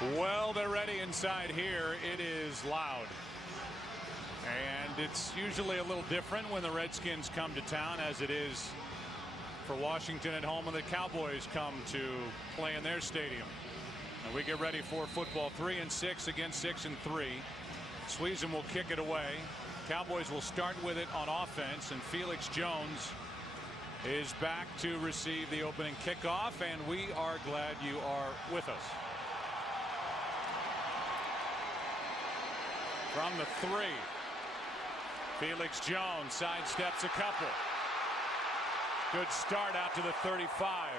Well, they're ready inside here. It is loud. And it's usually a little different when the Redskins come to town, as it is for Washington at home when the Cowboys come to play in their stadium. And we get ready for football. 3-6 against 6-3. Sweezum will kick it away. Cowboys will start with it on offense, and Felix Jones is back to receive the opening kickoff, and we are glad you are with us. From the 3, Felix Jones sidesteps a couple. Good start out to the 35.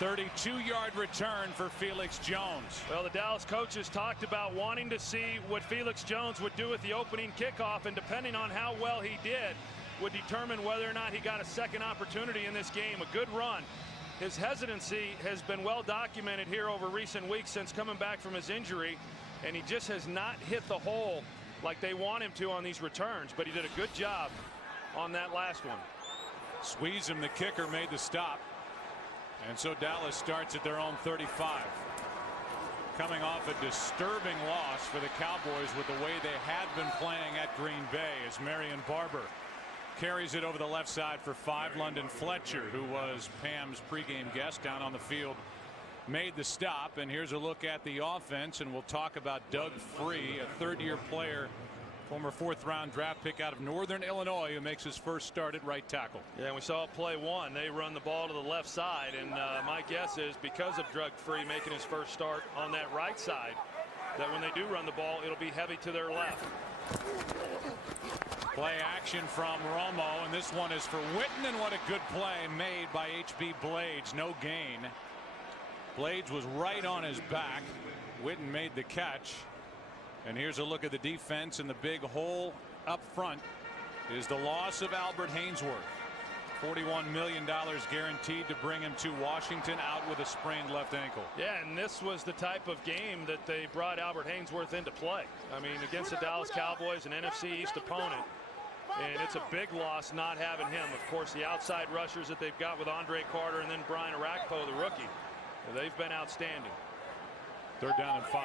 32-yard return for Felix Jones. Well, the Dallas coaches talked about wanting to see what Felix Jones would do at the opening kickoff, and depending on how well he did would determine whether or not he got a second opportunity in this game. A good run. His hesitancy has been well documented here over recent weeks since coming back from his injury, and he just has not hit the hole like they want him to on these returns, but he did a good job on that last one. Sweezum, the kicker, made the stop, and so Dallas starts at their own 35. Coming off a disturbing loss for the Cowboys with the way they had been playing at Green Bay, as Marion Barber carries it over the left side for 5. London Fletcher, who was Pam's pregame guest down on the field, made the stop. And here's a look at the offense, and we'll talk about Doug Free, a third-year player, former 4th-round draft pick out of Northern Illinois, who makes his first start at right tackle. Yeah, and we saw play 1. They run the ball to the left side, and my guess is because of Doug Free making his first start on that right side, that when they do run the ball, it'll be heavy to their left. Play action from Romo, and this one is for Witten, and what a good play made by H.B. Blades. No gain. Blades was right on his back. Witten made the catch. And here's a look at the defense, and the big hole up front is the loss of Albert Haynesworth. $41 million guaranteed to bring him to Washington, out with a sprained left ankle. Yeah, and this was the type of game that they brought Albert Haynesworth into play. I mean, against the Dallas Cowboys, an NFC East opponent. And it's a big loss not having him. Of course, the outside rushers that they've got with Andre Carter and then Brian Arakpo, the rookie, they've been outstanding. 3rd down and 5.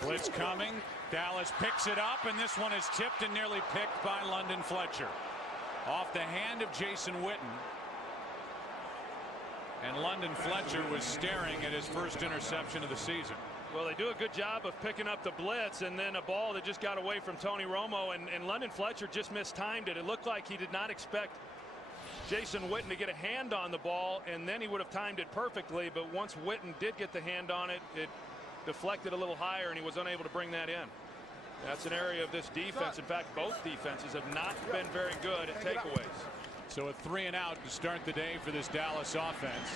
Blitz coming. Dallas picks it up, and this one is tipped and nearly picked by London Fletcher. Off the hand of Jason Witten. And London Fletcher was staring at his first interception of the season. Well, they do a good job of picking up the blitz, and then a ball that just got away from Tony Romo, and London Fletcher just mistimed it. It looked like he did not expect Jason Witten to get a hand on the ball, and then he would have timed it perfectly. But once Witten did get the hand on it, it deflected a little higher, and he was unable to bring that in. That's an area of this defense. In fact, both defenses have not been very good at takeaways. So a 3 and out to start the day for this Dallas offense.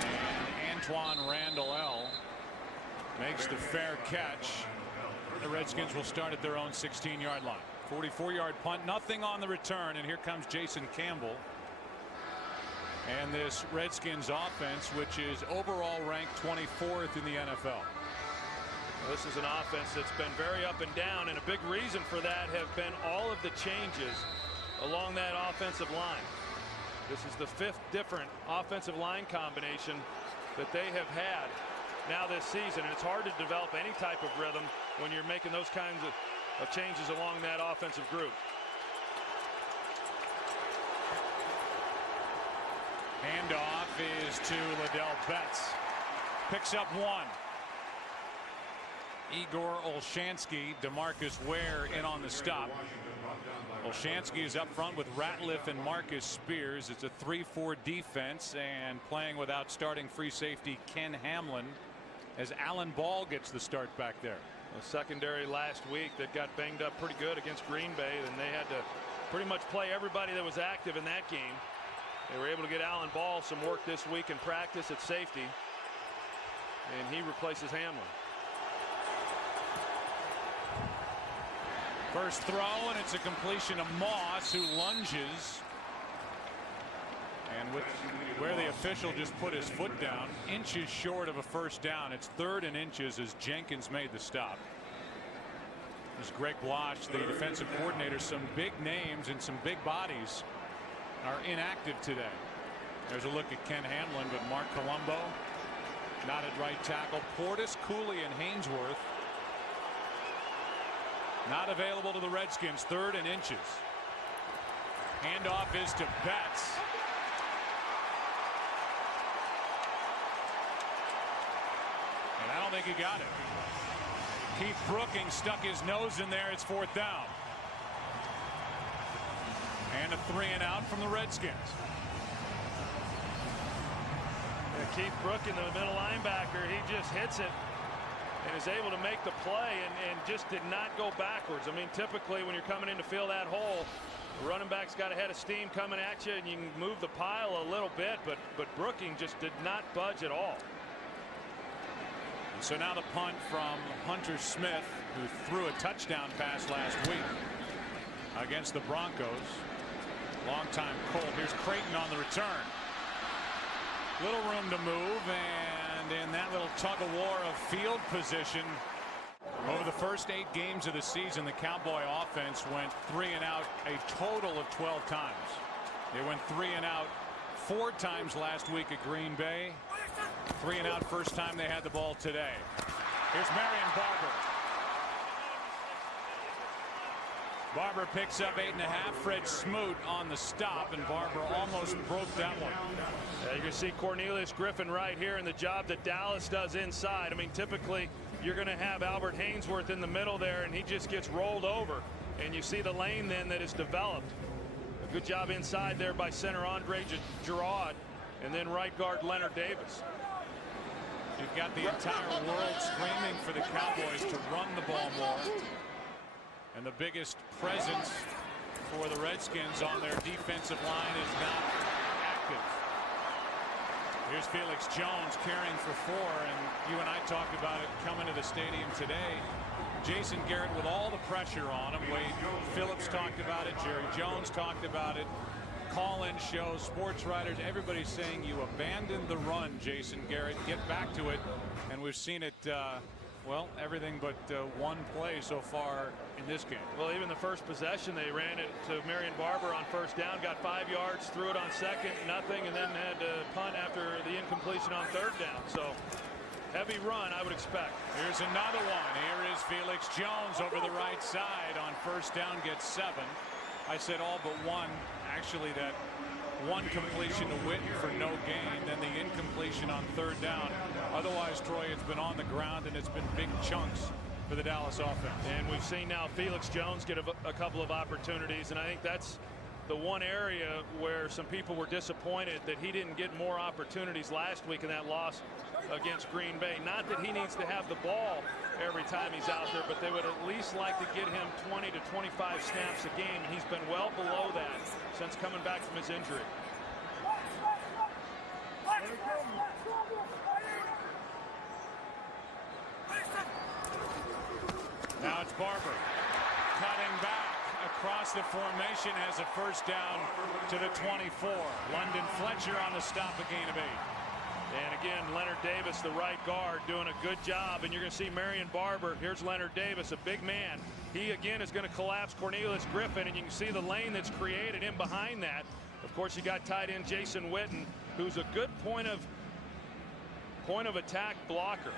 And Antoine Randall makes the fair catch. The Redskins will start at their own 16-yard line. 44-yard punt, nothing on the return, and here comes Jason Campbell. And this Redskins offense, which is overall ranked 24th in the NFL. This is an offense that's been very up and down, and a big reason for that have been all of the changes along that offensive line. This is the 5th different offensive line combination that they have had now this season, and it's hard to develop any type of rhythm when you're making those kinds of changes along that offensive group. Handoff is to Liddell Betts. Picks up 1. Igor Olshansky, DeMarcus Ware in on the stop. Olshansky is up front with Ratliff and Marcus Spears. It's a 3-4 defense, and playing without starting free safety Ken Hamlin, as Alan Ball gets the start back there. A secondary last week that got banged up pretty good against Green Bay, and they had to pretty much play everybody that was active in that game. They were able to get Alan Ball some work this week in practice at safety, and he replaces Hamlin. First throw, and it's a completion of Moss, who lunges. And with where the official just put his foot down, inches short of a first down. It's 3rd and inches as Jenkins made the stop. As Greg Blosh, the defensive coordinator, some big names and some big bodies are inactive today. There's a look at Ken Hamlin, but Mark Colombo not at right tackle. Portis, Cooley, and Hainsworth not available to the Redskins. 3rd and inches. Handoff is to Betts. And I don't think he got it. Keith Brookings stuck his nose in there. It's 4th down. And a 3 and out from the Redskins. Yeah, Keith Brookings, the middle linebacker, he just hits it and is able to make the play and just did not go backwards. I mean, typically when you're coming in to fill that hole, the running back's got a head of steam coming at you and you can move the pile a little bit, but Brookings just did not budge at all. So now the punt from Hunter Smith, who threw a touchdown pass last week against the Broncos. Longtime Colt. Here's Creighton on the return. Little room to move, and in that little tug of war of field position, over the first 8 games of the season, the Cowboy offense went 3 and out a total of 12 times. They went 3 and out 4 times last week at Green Bay. 3 and out first time they had the ball today. Here's Marion Barber. Barber picks up 8.5. Fred Smoot on the stop, and Barber almost broke that one. You can see Cornelius Griffin right here, and the job that Dallas does inside. I mean, typically you're going to have Albert Hainsworth in the middle there, and he just gets rolled over. And you see the lane then that is developed. A good job inside there by center Andre Gerard, and then right guard Leonard Davis. You've got the entire world screaming for the Cowboys to run the ball more. And the biggest presence for the Redskins on their defensive line is not active. Here's Felix Jones carrying for 4, and you and I talked about it coming to the stadium today. Jason Garrett with all the pressure on him. Wade Phillips talked about it. Jerry Jones talked about it. Call-in shows, sports writers, everybody's saying you abandoned the run, Jason Garrett. Get back to it. And we've seen it, well, everything but one play so far in this game. Well, even the first possession, they ran it to Marion Barber on 1st down, got 5 yards, threw it on 2nd, nothing, and then had to punt after the incompletion on 3rd down. So heavy run, I would expect. Here's another one. Here is Felix Jones over the right side on 1st down, gets 7. I said all but one. Actually, that one completion to Witten for no gain, then the incompletion on 3rd down. Otherwise, Troy, it's been on the ground and it's been big chunks for the Dallas offense. And we've seen now Felix Jones get a couple of opportunities, and I think that's the one area where some people were disappointed that he didn't get more opportunities last week in that loss against Green Bay. Not that he needs to have the ball every time he's out there, but they would at least like to get him 20 to 25 snaps a game. He's been well below that since coming back from his injury. Now it's Barber cutting back across the formation, has a 1st down to the 24. London Fletcher on the stop, a gain of 8. And again, Leonard Davis, the right guard, doing a good job. And you're going to see Marion Barber. Here's Leonard Davis, a big man. He, again, is going to collapse Cornelius Griffin, and you can see the lane that's created in behind that. Of course, you got tight end Jason Witten, who's a good point of attack blocker.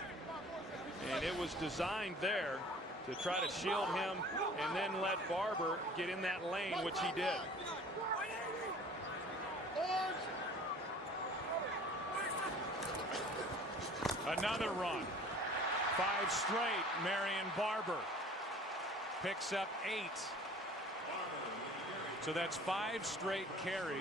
And it was designed there to try to shield him and then let Barber get in that lane, which he did. Another run. 5 straight. Marion Barber picks up 8. So that's 5 straight carries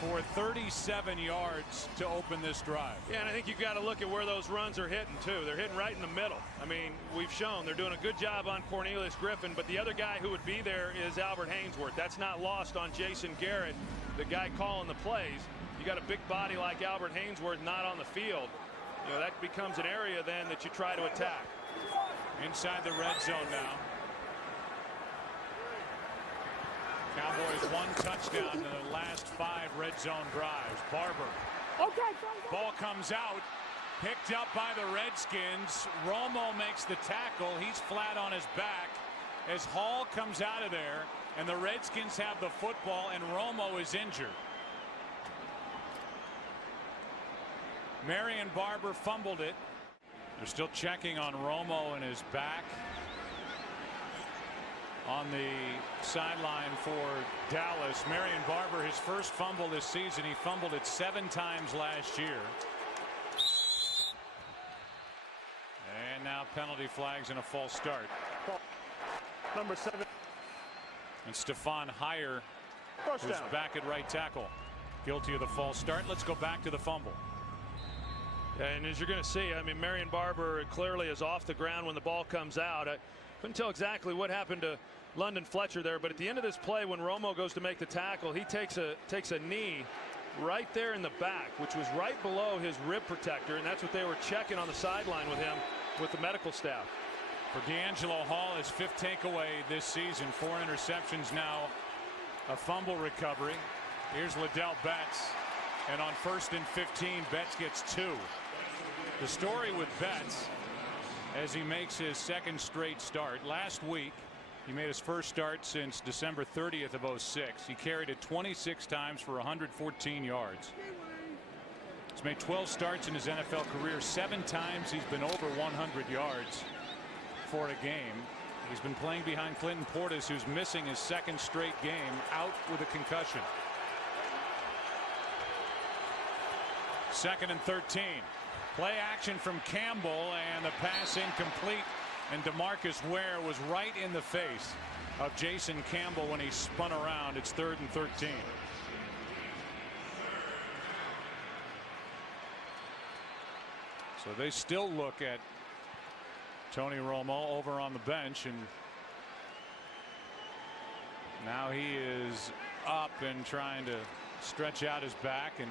for 37 yards to open this drive. Yeah, and I think you've got to look at where those runs are hitting too. They're hitting right in the middle. I mean, we've shown they're doing a good job on Cornelius Griffin, but the other guy who would be there is Albert Hainsworth. That's not lost on Jason Garrett, the guy calling the plays. You got a big body like Albert Hainsworth not on the field. You know, that becomes an area then that you try to attack. Inside the red zone now. Cowboys 1 touchdown in the last 5 red zone drives. Barber. Ball comes out. Picked up by the Redskins. Romo makes the tackle. He's flat on his back as Hall comes out of there, and the Redskins have the football, and Romo is injured. Marion Barber fumbled it. They're still checking on Romo and his back. On the sideline for Dallas, Marion Barber, his first fumble this season. He fumbled it 7 times last year. And now penalty flags and a false start. Number 7. And Stefan Heyer, First who's down. back at right tackle, guilty of the false start. Let's go back to the fumble. And as you're going to see, I mean, Marion Barber clearly is off the ground when the ball comes out. I couldn't tell exactly what happened to London Fletcher there, but at the end of this play, when Romo goes to make the tackle, he takes a knee right there in the back, which was right below his rib protector, and that's what they were checking on the sideline with him, with the medical staff. For D'Angelo Hall, his 5th takeaway this season. 4 interceptions now, a fumble recovery. Here's Liddell Betts, and on 1st and 15, Betts gets 2. The story with Betts, as he makes his 2nd straight start. Last week, he made his first start since December 30th of 06. He carried it 26 times for 114 yards. He's made 12 starts in his NFL career. 7 times he's been over 100 yards for a game. He's been playing behind Clinton Portis, who's missing his 2nd straight game, out with a concussion. 2nd and 13. Play action from Campbell, and the pass incomplete, and DeMarcus Ware was right in the face of Jason Campbell when he spun around. It's 3rd and 13. So they still look at Tony Romo over on the bench, and now he is up and trying to stretch out his back and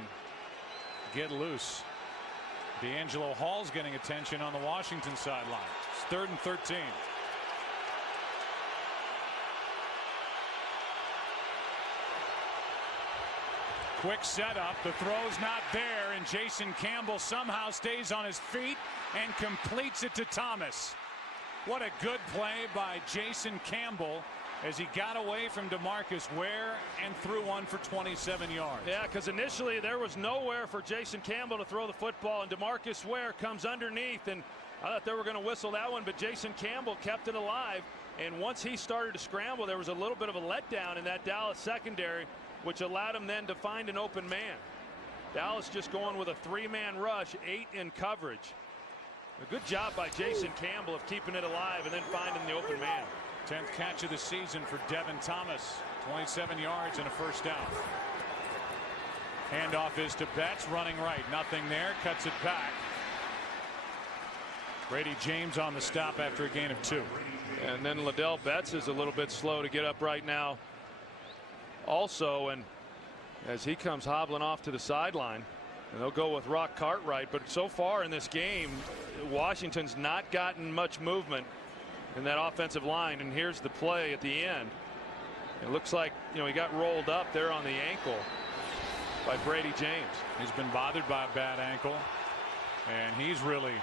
get loose. D'Angelo Hall's getting attention on the Washington sideline. It's 3rd and 13. Quick setup. The throw's not there, and Jason Campbell somehow stays on his feet and completes it to Thomas. What a good play by Jason Campbell as he got away from DeMarcus Ware and threw one for 27 yards. Yeah, because initially there was nowhere for Jason Campbell to throw the football, and DeMarcus Ware comes underneath, and I thought they were going to whistle that one, but Jason Campbell kept it alive, and once he started to scramble, there was a little bit of a letdown in that Dallas secondary, which allowed him then to find an open man. Dallas just going with a 3-man rush, 8 in coverage. A good job by Jason Campbell of keeping it alive and then finding the open man. 10th catch of the season for Devin Thomas. 27 yards and a first down. Handoff is to Betts, running right. Nothing there. Cuts it back. Brady James on the stop after a gain of 2. And then Liddell Betts is a little bit slow to get up right now also, and as he comes hobbling off to the sideline, and they'll go with Rock Cartwright. But so far in this game, Washington's not gotten much movement in that offensive line, and here's the play at the end. It looks like, you know, he got rolled up there on the ankle by Brady James. He's been bothered by a bad ankle, and he's really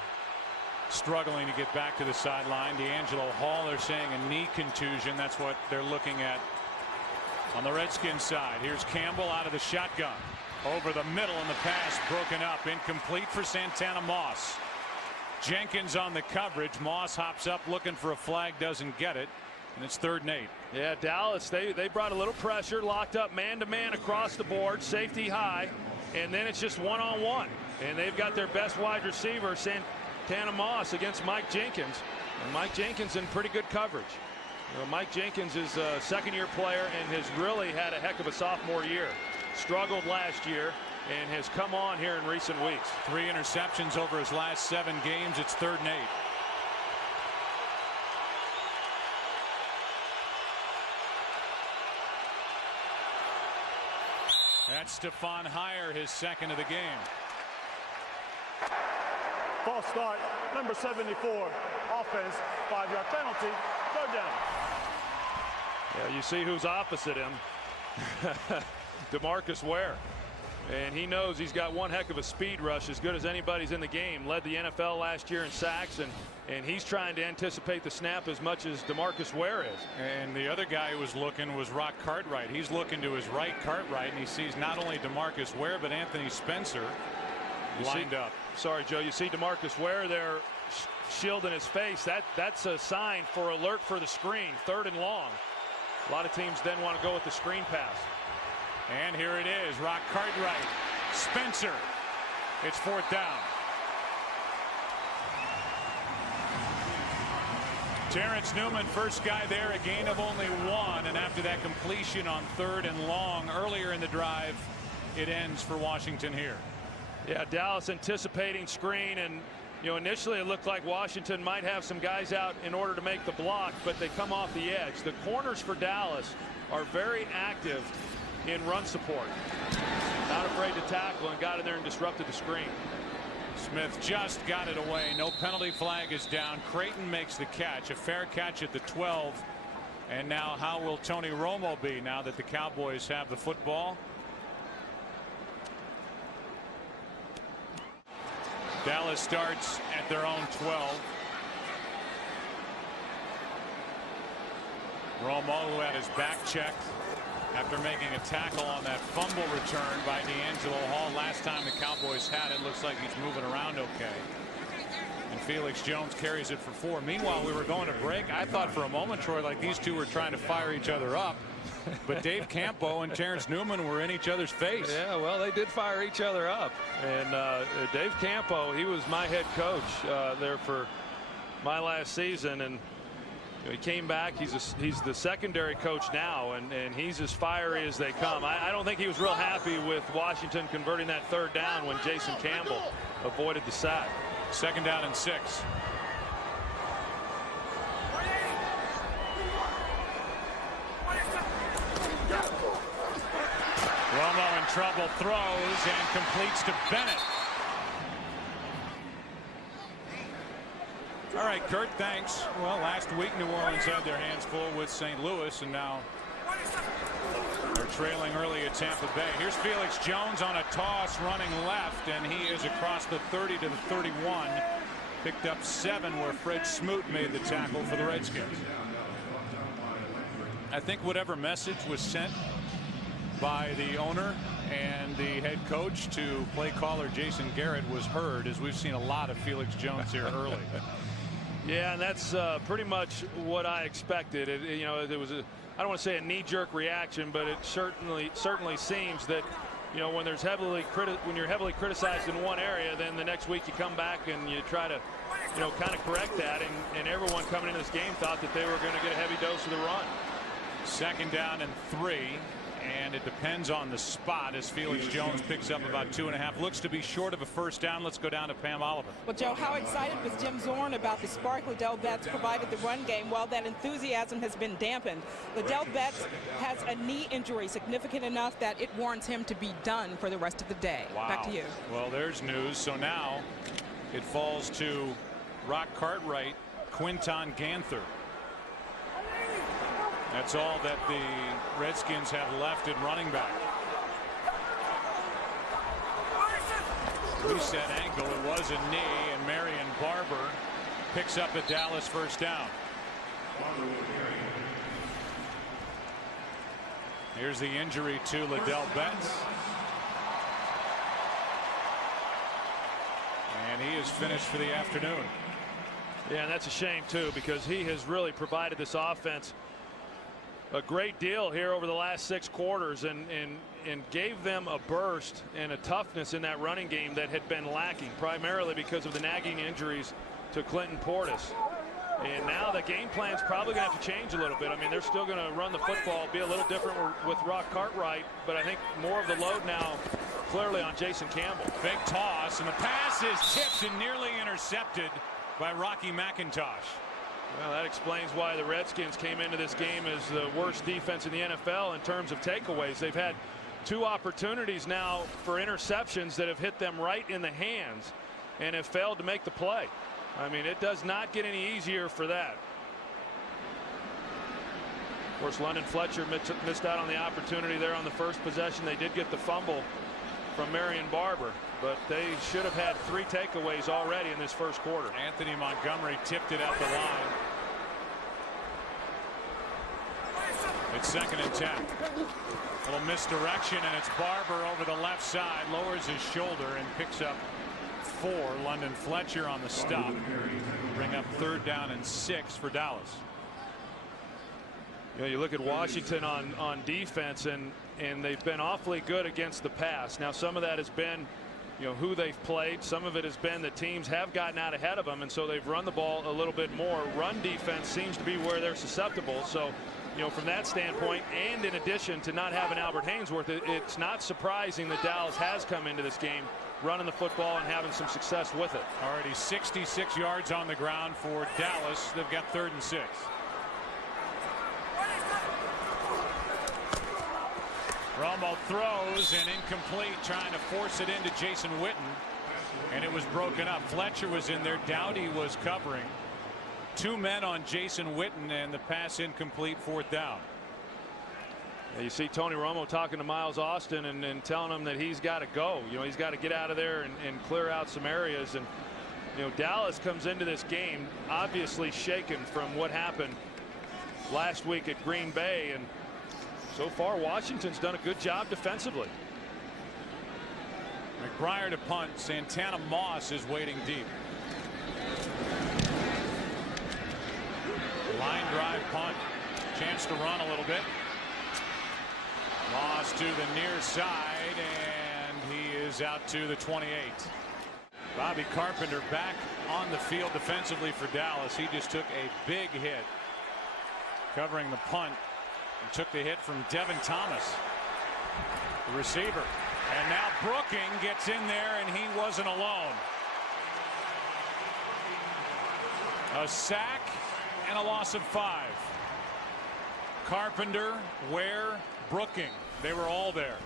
struggling to get back to the sideline. D'Angelo Hall, they're saying a knee contusion. That's what they're looking at on the Redskins side. Here's Campbell out of the shotgun. Over the middle, and the pass broken up. Incomplete for Santana Moss. Jenkins on the coverage. Moss hops up looking for a flag, doesn't get it, and it's 3rd and 8. Yeah, Dallas, they brought a little pressure, locked up man-to-man across the board, safety high, and then it's just one-on-one. And they've got their best wide receiver, Santana Moss, against Mike Jenkins. And Mike Jenkins in pretty good coverage. You know, Mike Jenkins is a 2nd-year player and has really had a heck of a sophomore year. Struggled last year and has come on here in recent weeks. 3 interceptions over his last 7 games. It's 3rd and 8. That's Stefan Heyer, his 2nd of the game. False start. Number 74. Offense. 5-yard penalty. 3rd down. Yeah, you see who's opposite him. DeMarcus Ware. And he knows he's got one heck of a speed rush, as good as anybody's in the game. Led the NFL last year in sacks, and he's trying to anticipate the snap as much as DeMarcus Ware is. And the other guy who was looking was Rock Cartwright. He's looking to his right, Cartwright, and he sees not only DeMarcus Ware but Anthony Spencer lined up. Sorry, Joe. You see DeMarcus Ware there shielding his face. That's a sign for alert for the screen. 3rd and long. A lot of teams then want to go with the screen pass. And here it is. Rock Cartwright. Spencer. It's 4th down. Terrence Newman, first guy there, a gain of only 1. And after that completion on 3rd and long earlier in the drive, it ends for Washington here. Yeah, Dallas anticipating screen, and initially it looked like Washington might have some guys out in order to make the block, but they come off the edge. The corners for Dallas are very active in run support. Not afraid to tackle, and got in there and disrupted the screen. Smith just got it away. No penalty flag is down. Creighton makes the catch, a fair catch at the 12. And now how will Tony Romo be now that the Cowboys have the football? Dallas starts at their own 12. Romo, who had his back checked after making a tackle on that fumble return by D'Angelo Hall last time the Cowboys had it. Looks like he's moving around okay. And Felix Jones carries it for 4. Meanwhile, we were going to break. I thought for a moment, Troy, like these two were trying to fire each other up. But Dave Campo and Terrence Newman were in each other's face. Yeah, well, they did fire each other up. And Dave Campo, he was my head coach there for my last season. And he came back. He's the secondary coach now, and he's as fiery as they come. I don't think he was real happy with Washington converting that 3rd down when Jason Campbell avoided the sack. 2nd down and 6. Romo in trouble, throws and completes to Bennett. All right, Kurt, thanks. Well, last week New Orleans had their hands full with St. Louis, and now they're trailing early at Tampa Bay. Here's Felix Jones on a toss running left, and he is across the 30 to the 31. Picked up 7 where Fred Smoot made the tackle for the Redskins. I think whatever message was sent by the owner and the head coach to play caller Jason Garrett was heard, as we've seen a lot of Felix Jones here early. Yeah, and that's pretty much what I expected. There was I don't want to say a knee-jerk reaction, but it certainly seems that when you're heavily criticized in one area, then the next week you come back and you try to kind of correct that, and everyone coming into this game thought that they were going to get a heavy dose of the run. 2nd down and 3. And it depends on the spot as Felix Jones picks up about 2.5. Looks to be short of a 1st down. Let's go down to Pam Oliver. Well, Joe, how excited was Jim Zorn about the spark Liddell Betts provided the run game? Well, that enthusiasm has been dampened. Liddell Betts has a knee injury significant enough that it warrants him to be done for the rest of the day. Wow. Back to you. Well, there's news. So now it falls to Rock Cartwright, Quinton Ganther. That's all that the Redskins have left at running back. Reset ankle. It was a knee, and Marion Barber picks up a Dallas 1st down. Here's the injury to Liddell Betts. And he is finished for the afternoon. Yeah, and that's a shame, too, because he has really provided this offense a great deal here over the last 6 quarters and gave them a burst and a toughness in that running game that had been lacking, primarily because of the nagging injuries to Clinton Portis. And now the game plan's probably going to have to change a little bit. I mean, they're still going to run the football, be a little different with Rock Cartwright, but I think more of the load now clearly on Jason Campbell. Big toss, and the pass is tipped and nearly intercepted by Rocky McIntosh. Well, that explains why the Redskins came into this game as the worst defense in the NFL in terms of takeaways. They've had 2 opportunities now for interceptions that have hit them right in the hands and have failed to make the play. I mean, it does not get any easier for that. Of course, London Fletcher missed out on the opportunity there on the first possession. They did get the fumble from Marion Barber, but they should have had 3 takeaways already in this first quarter. Anthony Montgomery tipped it at the line. It's 2nd and 10. Little misdirection, and it's Barber over the left side, lowers his shoulder and picks up 4. London Fletcher on the stop. Bring up 3rd down and 6 for Dallas. You know, you look at Washington on defense, and they've been awfully good against the pass. Now, some of that has been, you know, who they've played. Some of it has been the teams have gotten out ahead of them, and so they've run the ball a little bit more. Run defense seems to be where they're susceptible. So, you know, from that standpoint, and in addition to not having Albert Haynesworth, it's not surprising that Dallas has come into this game running the football and having some success with it. Already 66 yards on the ground for Dallas. They've got 3rd and 6. Romo throws and incomplete, trying to force it into Jason Witten, and it was broken up. Fletcher was in there. Dowdy was covering. 2 men on Jason Witten, and the pass incomplete, 4th down. You see Tony Romo talking to Miles Austin and telling him that he's got to go. You know, he's got to get out of there and clear out some areas. And, you know, Dallas comes into this game obviously shaken from what happened last week at Green Bay, and so far Washington's done a good job defensively. McBriar to punt. Santana Moss is waiting deep. Line drive punt. Chance to run a little bit. Moss to the near side, and he is out to the 28. Bobby Carpenter back on the field defensively for Dallas. He just took a big hit covering the punt and took the hit from Devin Thomas, the receiver. And now Brooking gets in there, and he wasn't alone. A sack and a loss of 5. Carpenter, Ware, Brooking, they were all there.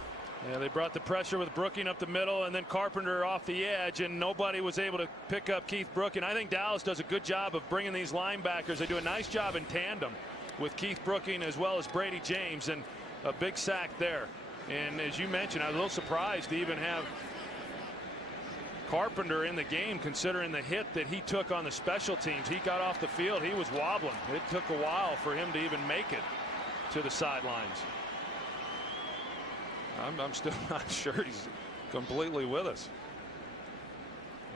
Yeah, they brought the pressure with Brooking up the middle, and then Carpenter off the edge, and nobody was able to pick up Keith Brooking. I think Dallas does a good job of bringing these linebackers. They do a nice job in tandem with Keith Brooking as well as Brady James, and a big sack there. And as you mentioned, I was a little surprised to even have Carpenter in the game, considering the hit that he took on the special teams. He got off the field. He was wobbling. It took a while for him to even make it to the sidelines. I'm still not sure he's completely with us.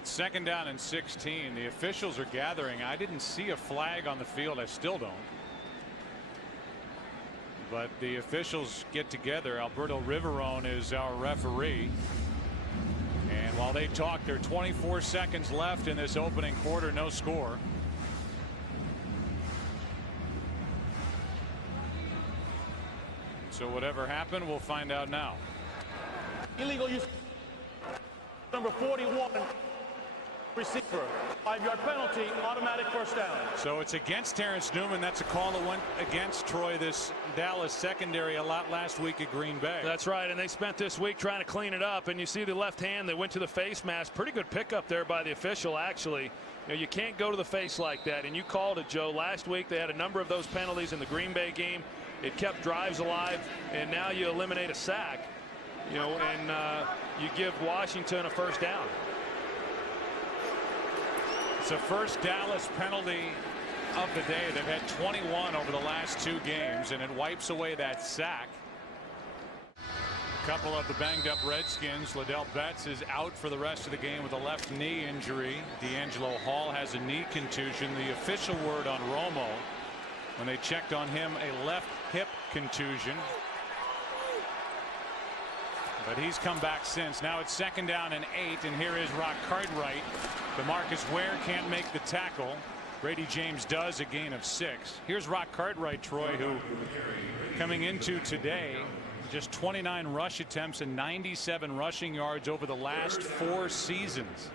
It's 2nd down and 16. The officials are gathering. I didn't see a flag on the field. I still don't. But the officials get together. Alberto Riverone is our referee. And while they talk, there are 24 seconds left in this opening quarter. No score. So whatever happened, we'll find out now. Illegal use. Number 41. Receiver. 5-yard penalty. Automatic 1st down. So it's against Terrence Newman. That's a call that went against Troy, this Dallas secondary, a lot last week at Green Bay. That's right, and they spent this week trying to clean it up, and you see the left hand that went to the face mask. Pretty good pickup there by the official, actually. You know, you can't go to the face like that, and you called it, Joe. Last week they had a number of those penalties in the Green Bay game. It kept drives alive, and now you eliminate a sack, you know, and you give Washington a 1st down. It's the first Dallas penalty of the day. They've had 21 over the last 2 games, and it wipes away that sack. A couple of the banged up Redskins. Ladell Betts is out for the rest of the game with a left knee injury. D'Angelo Hall has a knee contusion. The official word on Romo, when they checked on him, a left hip contusion. But he's come back since. Now it's 2nd down and 8, and here is Rock Cartwright. DeMarcus Ware can't make the tackle. Brady James does, a gain of 6. Here's Rock Cartwright, Troy, who coming into today, just 29 rush attempts and 97 rushing yards over the last 4 seasons.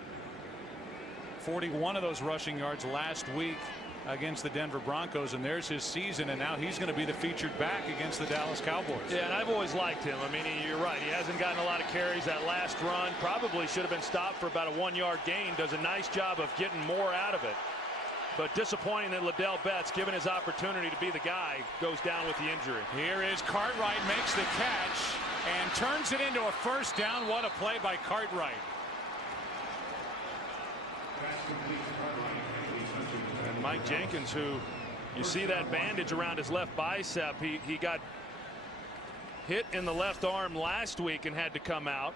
41 of those rushing yards last week against the Denver Broncos, and there's his season, and now he's going to be the featured back against the Dallas Cowboys. Yeah, and I've always liked him. I mean, you're right. He hasn't gotten a lot of carries. That last run probably should have been stopped for about a 1-yard gain. Does a nice job of getting more out of it. But disappointing that Liddell Betts, given his opportunity to be the guy, goes down with the injury. Here is Cartwright, makes the catch and turns it into a first down. What a play by Cartwright. And Mike Jenkins, who you see that bandage around his left bicep, he got hit in the left arm last week and had to come out.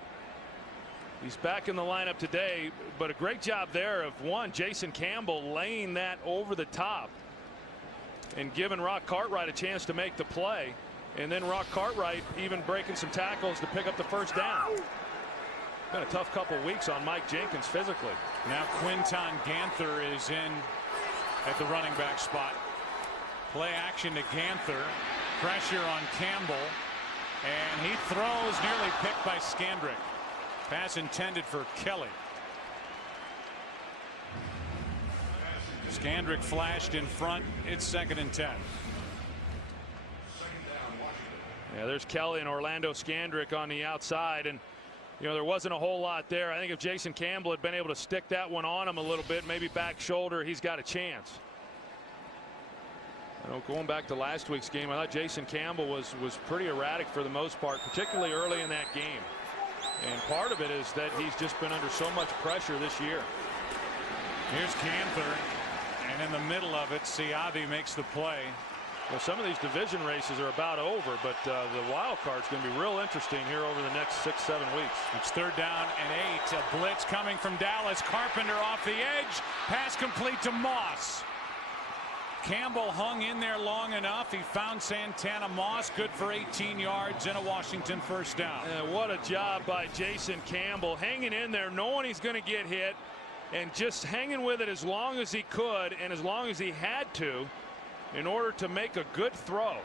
He's back in the lineup today, but a great job there of Jason Campbell laying that over the top and giving Rock Cartwright a chance to make the play, and then Rock Cartwright even breaking some tackles to pick up the first down. Been a tough couple weeks on Mike Jenkins physically. Now Quinton Ganther is in at the running back spot. Play action to Ganther. Pressure on Campbell, and he throws, nearly picked by Skandrick. Pass intended for Kelly. Skandrick flashed in front. It's 2nd and 10. Yeah, there's Kelly and Orlando Skandrick on the outside, and there wasn't a whole lot there. I think if Jason Campbell had been able to stick that one on him a little bit, maybe back shoulder, he's got a chance. Going back to last week's game, I thought Jason Campbell was pretty erratic for the most part, particularly early in that game. And part of it is that he's just been under so much pressure this year. Here's Ganther, and in the middle of it, Siavi makes the play. Well, some of these division races are about over, but the wild card's going to be real interesting here over the next 6-7 weeks. It's 3rd down and 8. A blitz coming from Dallas. Carpenter off the edge. Pass complete to Moss. Campbell hung in there long enough. He found Santana Moss, good for 18 yards and a Washington first down. What a job by Jason Campbell, hanging in there, knowing he's going to get hit, and just hanging with it as long as he could and as long as he had to in order to make a good throw.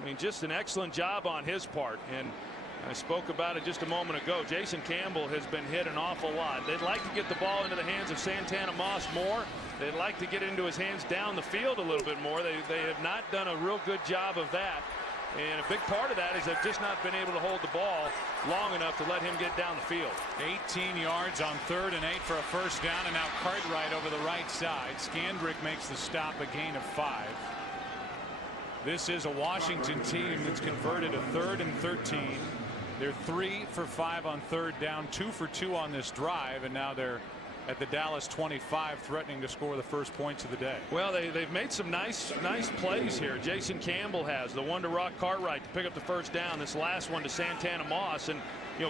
I mean, just an excellent job on his part. And I spoke about it just a moment ago. Jason Campbell has been hit an awful lot. They'd like to get the ball into the hands of Santana Moss more. They'd like to get into his hands down the field a little bit more. They have not done a real good job of that. And a big part of that is they've just not been able to hold the ball long enough to let him get down the field. 18 yards on 3rd and 8 for a first down, and now Cartwright over the right side. Skandrick makes the stop, a gain of 5. This is a Washington team that's converted a 3rd and 13. They're 3 for 5 on 3rd down, 2 for 2 on this drive, and now they're at the Dallas 25, threatening to score the first points of the day. Well, they've made some nice plays here. Jason Campbell has the one to Rock Cartwright to pick up the first down. This last one to Santana Moss, and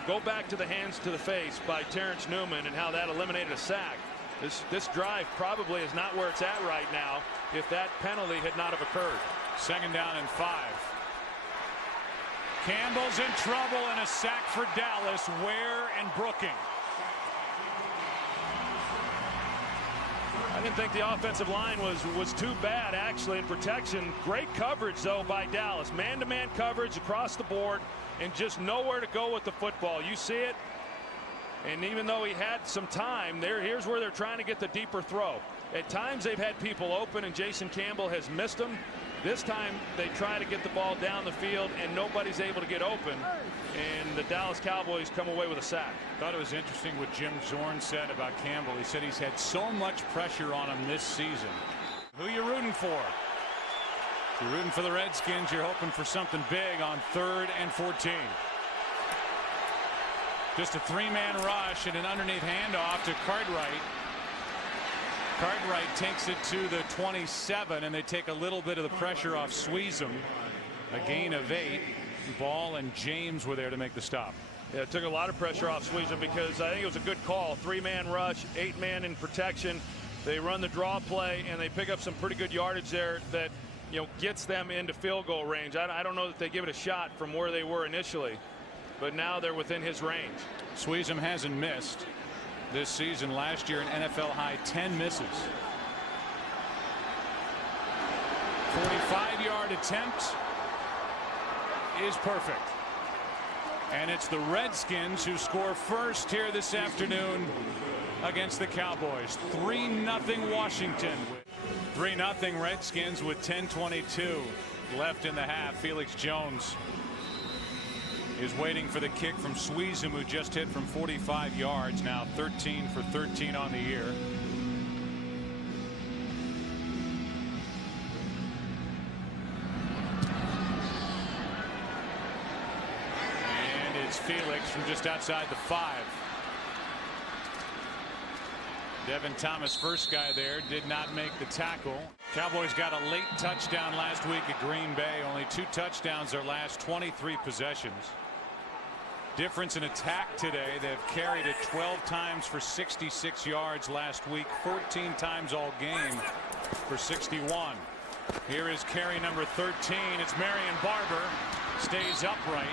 go back to the hands to the face by Terrence Newman and how that eliminated a sack. This drive probably is not where it's at right now if that penalty had not have occurred. 2nd down and 5. Campbell's in trouble, and a sack for Dallas. Ware and Brooking. I didn't think the offensive line was too bad, actually, in protection. Great coverage, though, by Dallas. Man-to-man coverage across the board, and just nowhere to go with the football. You see it, and even though he had some time, here's where they're trying to get the deeper throw. At times, they've had people open, and Jason Campbell has missed them. This time, they try to get the ball down the field, and nobody's able to get open. And the Dallas Cowboys come away with a sack. Thought it was interesting what Jim Zorn said about Campbell. He said he's had so much pressure on him this season. Who you rooting for? If you're rooting for the Redskins, you're hoping for something big on 3rd and 14. Just a 3-man rush and an underneath handoff to Cartwright. Cartwright takes it to the 27, and they take a little bit of the pressure off Sweezum. A gain of 8. Ball and James were there to make the stop. Yeah, it took a lot of pressure off Sweezum because I think it was a good call. 3-man rush, 8-man in protection. They run the draw play, and they pick up some pretty good yardage there that gets them into field goal range. I don't know that they give it a shot from where they were initially, but now they're within his range. Sweezum hasn't missed this season. Last year, an NFL high 10 misses. 45-yard attempt is perfect. And it's the Redskins who score first here this afternoon against the Cowboys. 3-0 Washington. 3-0 Redskins with 10:22 left in the half. Felix Jones is waiting for the kick from Sweezum, who just hit from 45 yards. Now 13 for 13 on the year. against Felix from just outside the 5. Devin Thomas, first guy there, did not make the tackle. Cowboys got a late touchdown last week at Green Bay. Only 2 touchdowns their last 23 possessions. Difference in attack today. They've carried it 12 times for 66 yards last week, 14 times all game for 61. Here is carry number 13. It's Marion Barber. Stays upright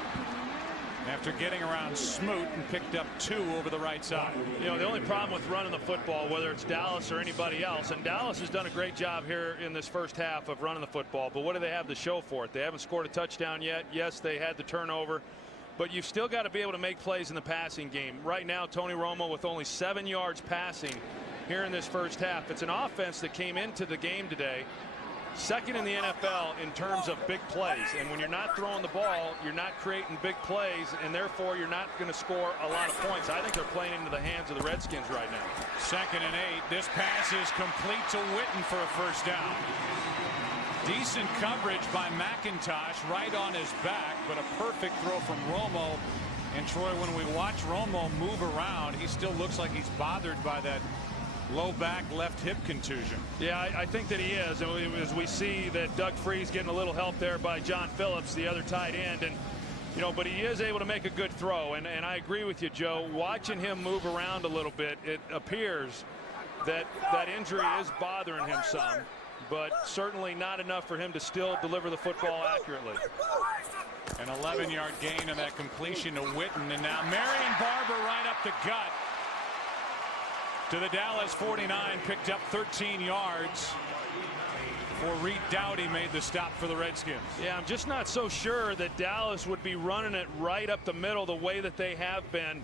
after getting around Smoot and picked up 2 over the right side. You know, the only problem with running the football, whether it's Dallas or anybody else, and Dallas has done a great job here in this first half of running the football, but what do they have to show for it? They haven't scored a touchdown yet. Yes, they had the turnover, but you've still got to be able to make plays in the passing game. Right now, Tony Romo with only 7 yards passing here in this first half. It's an offense that came into the game today second in the NFL in terms of big plays, and when you're not throwing the ball, you're not creating big plays, and therefore you're not going to score a lot of points. I think they're playing into the hands of the Redskins right now. 2nd and 8. This pass is complete to Witten for a first down. Decent coverage by McIntosh right on his back, but a perfect throw from Romo. And Troy, when we watch Romo move around, he still looks like he's bothered by that low back left hip contusion. Yeah, I think that he is. And as we see that Doug Free's getting a little help there by John Phillips, the other tight end. And, you know, but he is able to make a good throw. And I agree with you, Joe. Watching him move around a little bit, it appears that that injury is bothering him some, but certainly not enough for him to still deliver the football accurately. An 11-yard gain on that completion to Witten. And now Marion Barber right up the gut to the Dallas 49, picked up 13 yards for Reed Dowdy, made the stop for the Redskins. Yeah, I'm just not so sure that Dallas would be running it right up the middle the way that they have been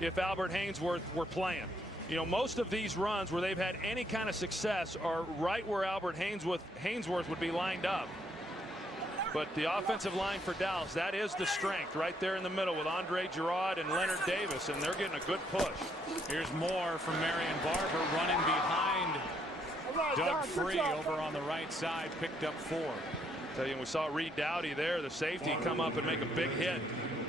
if Albert Haynesworth were playing. You know, most of these runs where they've had any kind of success are right where Albert Haynesworth would be lined up. But the offensive line for Dallas, that is the strength right there in the middle with Andre Gerard and Leonard Davis, and they're getting a good push. Here's more from Marion Barber running behind Doug Free over on the right side, picked up 4. Tell you, we saw Reed Dowdy there, the safety, come up and make a big hit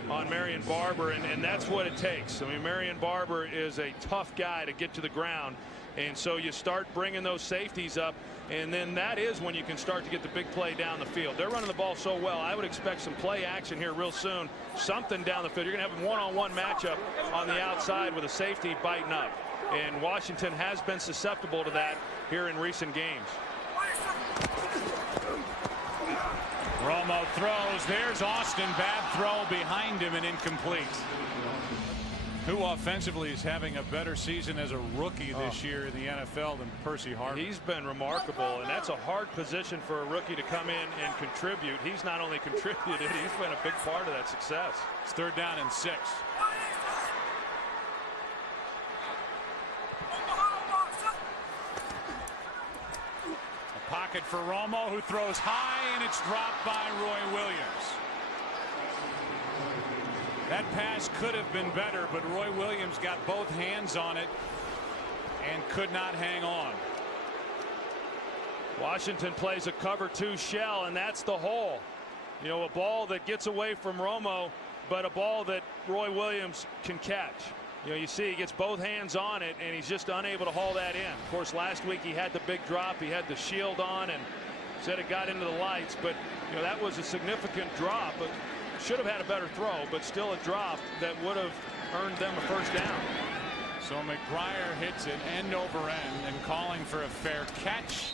on Marion Barber, and that's what it takes. I mean, Marion Barber is a tough guy to get to the ground, and so you start bringing those safeties up, and then that is when you can start to get the big play down the field. They're running the ball so well. I would expect some play action here real soon, something down the field. You're going to have a one-on-one matchup on the outside with a safety biting up, and Washington has been susceptible to that here in recent games. Romo throws. There's Austin. Bad throw behind him and incomplete. Who offensively is having a better season as a rookie this year in the NFL than Percy Harvin? He's been remarkable, and that's a hard position for a rookie to come in and contribute. He's not only contributed, he's been a big part of that success. It's 3rd down and 6. A pocket for Romo, who throws high, and it's dropped by Roy Williams. That pass could have been better, but Roy Williams got both hands on it and could not hang on. Washington plays a cover 2 shell, and that's the hole. You know, a ball that gets away from Romo, but a ball that Roy Williams can catch. You know, you see he gets both hands on it, and he's just unable to haul that in. Of course, last week he had the big drop. He had the shield on and said it got into the lights, but, you know, that was a significant drop. But should have had a better throw, but still a drop that would have earned them a first down. So McBriar hits it end over end and calling for a fair catch.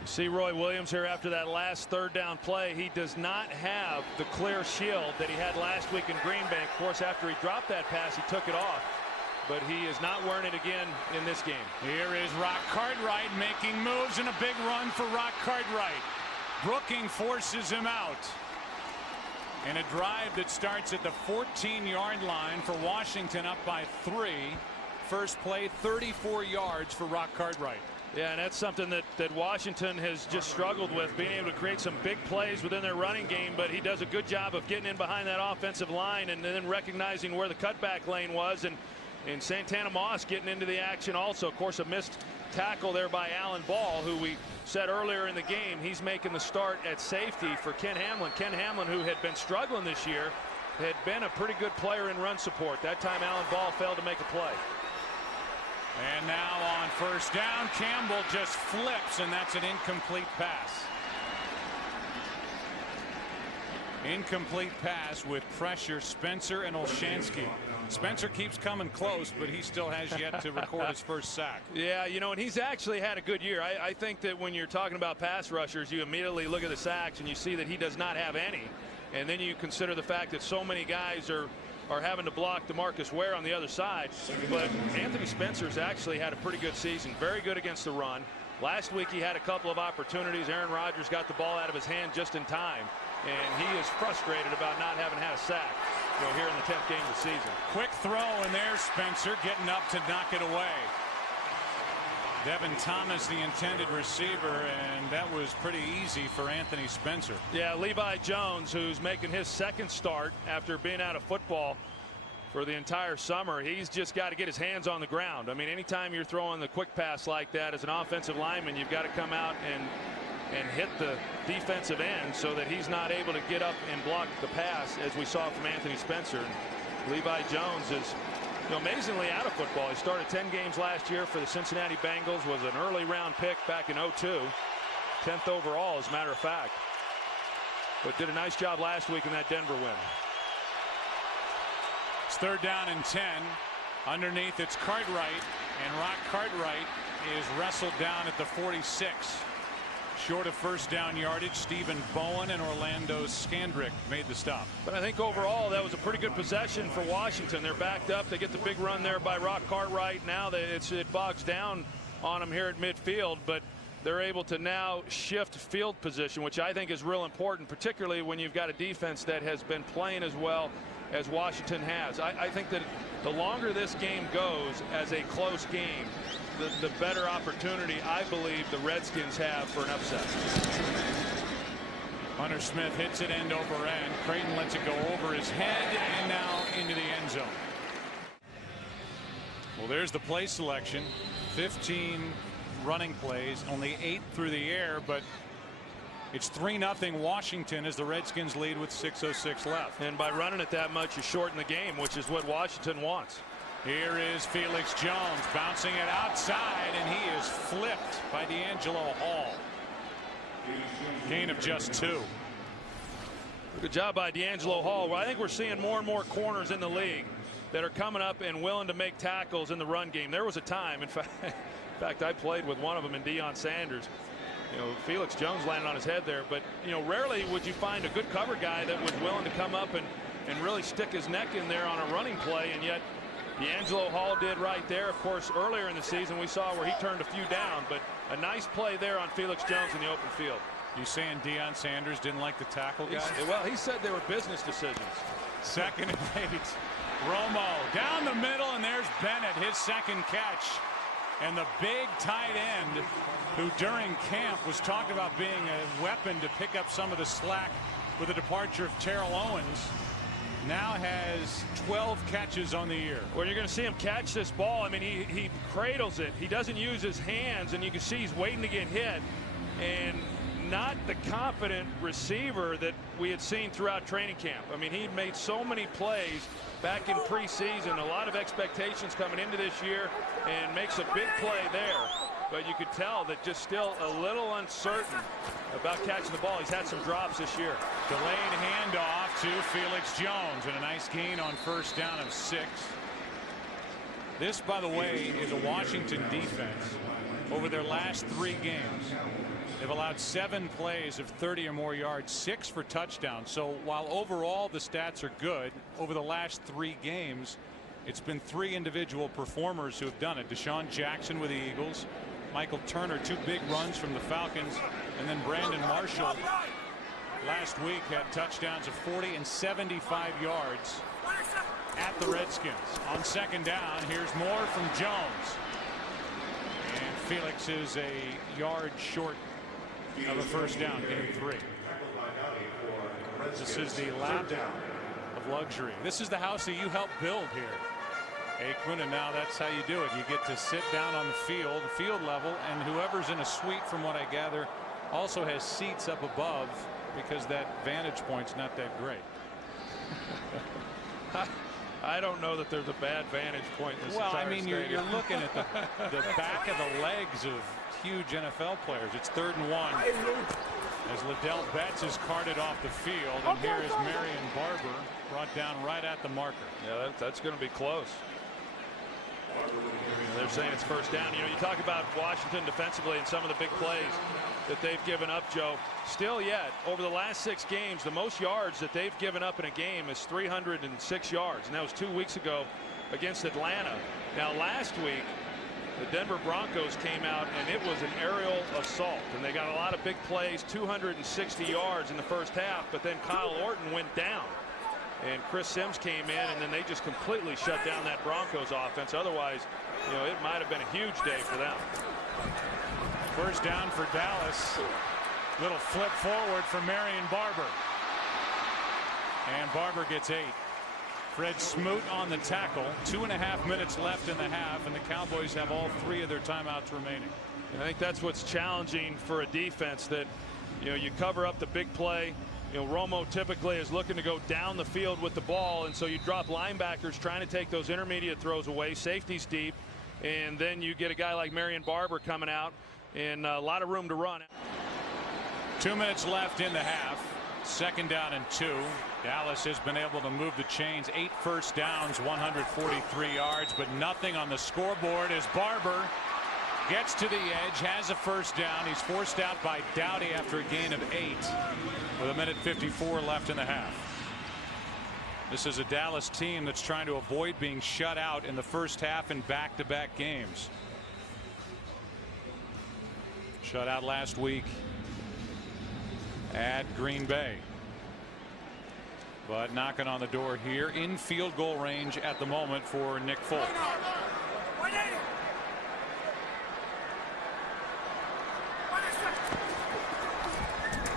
You see Roy Williams here after that last 3rd down play. He does not have the clear shield that he had last week in Green Bay. Of course, after he dropped that pass, he took it off, but he is not wearing it again in this game. Here is Rock Cartwright making moves, and a big run for Rock Cartwright. Brooking forces him out. And a drive that starts at the 14-yard line for Washington, up by 3. First play, 34 yards for Rock Cartwright. Yeah, and that's something that Washington has just struggled with, being able to create some big plays within their running game, but he does a good job of getting in behind that offensive line and then recognizing where the cutback lane was, and Santana Moss getting into the action also. Of course, a missed tackle there by Alan Ball, who we said earlier in the game he's making the start at safety for Ken Hamlin. Ken Hamlin, who had been struggling this year, had been a pretty good player in run support. That time Alan Ball failed to make a play. And now on first down, Campbell just flips, and that's an incomplete pass. Incomplete pass with pressure, Spencer and Olshansky. Spencer keeps coming close, but he still has yet to record his first sack. Yeah, you know, and he's actually had a good year. I think that when you're talking about pass rushers, you immediately look at the sacks and you see that he does not have any. And then you consider the fact that so many guys are having to block DeMarcus Ware on the other side. But Anthony Spencer's actually had a pretty good season. Very good against the run. Last week he had a couple of opportunities. Aaron Rodgers got the ball out of his hand just in time. And he is frustrated about not having had a sack, you know, here in the 10th game of the season. Quick throw, and there's Spencer getting up to knock it away. Devin Thomas, the intended receiver, and that was pretty easy for Anthony Spencer. Yeah, Levi Jones, who's making his second start after being out of football for the entire summer. He's just got to get his hands on the ground. I mean, anytime you're throwing the quick pass like that as an offensive lineman, you've got to come out and hit the defensive end so that he's not able to get up and block the pass, as we saw from Anthony Spencer. And Levi Jones is, you know, amazingly out of football. He started 10 games last year for the Cincinnati Bengals, was an early round pick back in 2002, 10th overall as a matter of fact, but did a nice job last week in that Denver win. It's third down and 10. Underneath it's Cartwright, and Rock Cartwright is wrestled down at the 46. Short of first down yardage, Stephen Bowen and Orlando Scandrick made the stop. But I think overall that was a pretty good possession for Washington. They're backed up. They get the big run there by Rock Cartwright. Now it bogs down on them here at midfield, but they're able to now shift field position, which I think is real important, particularly when you've got a defense that has been playing as well as Washington has. I think that the longer this game goes as a close game, the better opportunity I believe the Redskins have for an upset. Hunter Smith hits it end over end. Creighton lets it go over his head and now into the end zone. Well, there's the play selection. 15 running plays, only 8 through the air, but it's 3-0 Washington as the Redskins lead with 6:06 left. And by running it that much, you shorten the game, which is what Washington wants. Here is Felix Jones bouncing it outside, and he is flipped by D'Angelo Hall. Gain of just 2. Good job by D'Angelo Hall. Well, I think we're seeing more and more corners in the league that are coming up and willing to make tackles in the run game. There was a time, in fact, I played with one of them in Deion Sanders. You know, Felix Jones landed on his head there, but you know, rarely would you find a good cover guy that was willing to come up and really stick his neck in there on a running play, and yet D'Angelo Hall did right there. Of course, earlier in the season we saw where he turned a few down, but a nice play there on Felix Jones in the open field. You saying Deion Sanders didn't like the tackle guys? Well, he said they were business decisions. Second and 8. Romo down the middle, and there's Bennett, his second catch. And the big tight end, who during camp was talked about being a weapon to pick up some of the slack with the departure of Terrell Owens, now has 12 catches on the year. Well, you're going to see him catch this ball. I mean, he cradles it. He doesn't use his hands, and you can see he's waiting to get hit. And not the confident receiver that we had seen throughout training camp. I mean, he made so many plays back in preseason, a lot of expectations coming into this year, and makes a big play there. But you could tell that just still a little uncertain about catching the ball. He's had some drops this year. Delayed handoff to Felix Jones, and a nice gain on first down of 6. This, by the way, is a Washington defense. Over their last 3 games, they've allowed 7 plays of 30 or more yards, 6 for touchdowns. So while overall the stats are good, over the last 3 games, it's been 3 individual performers who have done it. Deshaun Jackson with the Eagles, Michael Turner, 2 big runs from the Falcons, and then Brandon Marshall last week had touchdowns of 40 and 75 yards at the Redskins. On second down, here's more from Jones. And Felix is a yard short of a first down, getting 3. This is the lap of luxury. This is the house that you helped build here, Aikman, and now that's how you do it. You get to sit down on the field level, and whoever's in a suite, from what I gather, also has seats up above because that vantage point's not that great. I don't know that there's a bad vantage point in this Well, I mean, you're looking at the back of the legs of huge NFL players. It's 3rd and 1 as Liddell Betts is carted off the field, and here is Marion Barber brought down right at the marker. Yeah, that's going to be close. They're saying it's 1st down. You know, you talk about Washington defensively and some of the big plays that they've given up, Joe. Still yet, over the last 6 games, the most yards that they've given up in a game is 306 yards, and that was 2 weeks ago against Atlanta. Now, last week, the Denver Broncos came out, and it was an aerial assault, and they got a lot of big plays, 260 yards in the first half, but then Kyle Orton went down. And Chris Sims came in, and then they just completely shut down that Broncos offense. Otherwise, you know, it might have been a huge day for them. 1st down for Dallas. Little flip forward for Marion Barber. And Barber gets 8. Fred Smoot on the tackle. 2.5 minutes left in the half, and the Cowboys have all 3 of their timeouts remaining. And I think that's what's challenging for a defense, that, you know, you cover up the big play. You know, Romo typically is looking to go down the field with the ball, and so you drop linebackers trying to take those intermediate throws away, safeties deep, and then you get a guy like Marion Barber coming out, and a lot of room to run. 2 minutes left in the half. 2nd down and 2. Dallas has been able to move the chains. 8 first downs, 143 yards, but nothing on the scoreboard as Barber gets to the edge, has a 1st down. He's forced out by Doughty after a gain of 8 with 1:54 left in the half. This is a Dallas team that's trying to avoid being shut out in the first half in back-to-back games. Shut out last week at Green Bay. But knocking on the door here in field goal range at the moment for Nick Folk.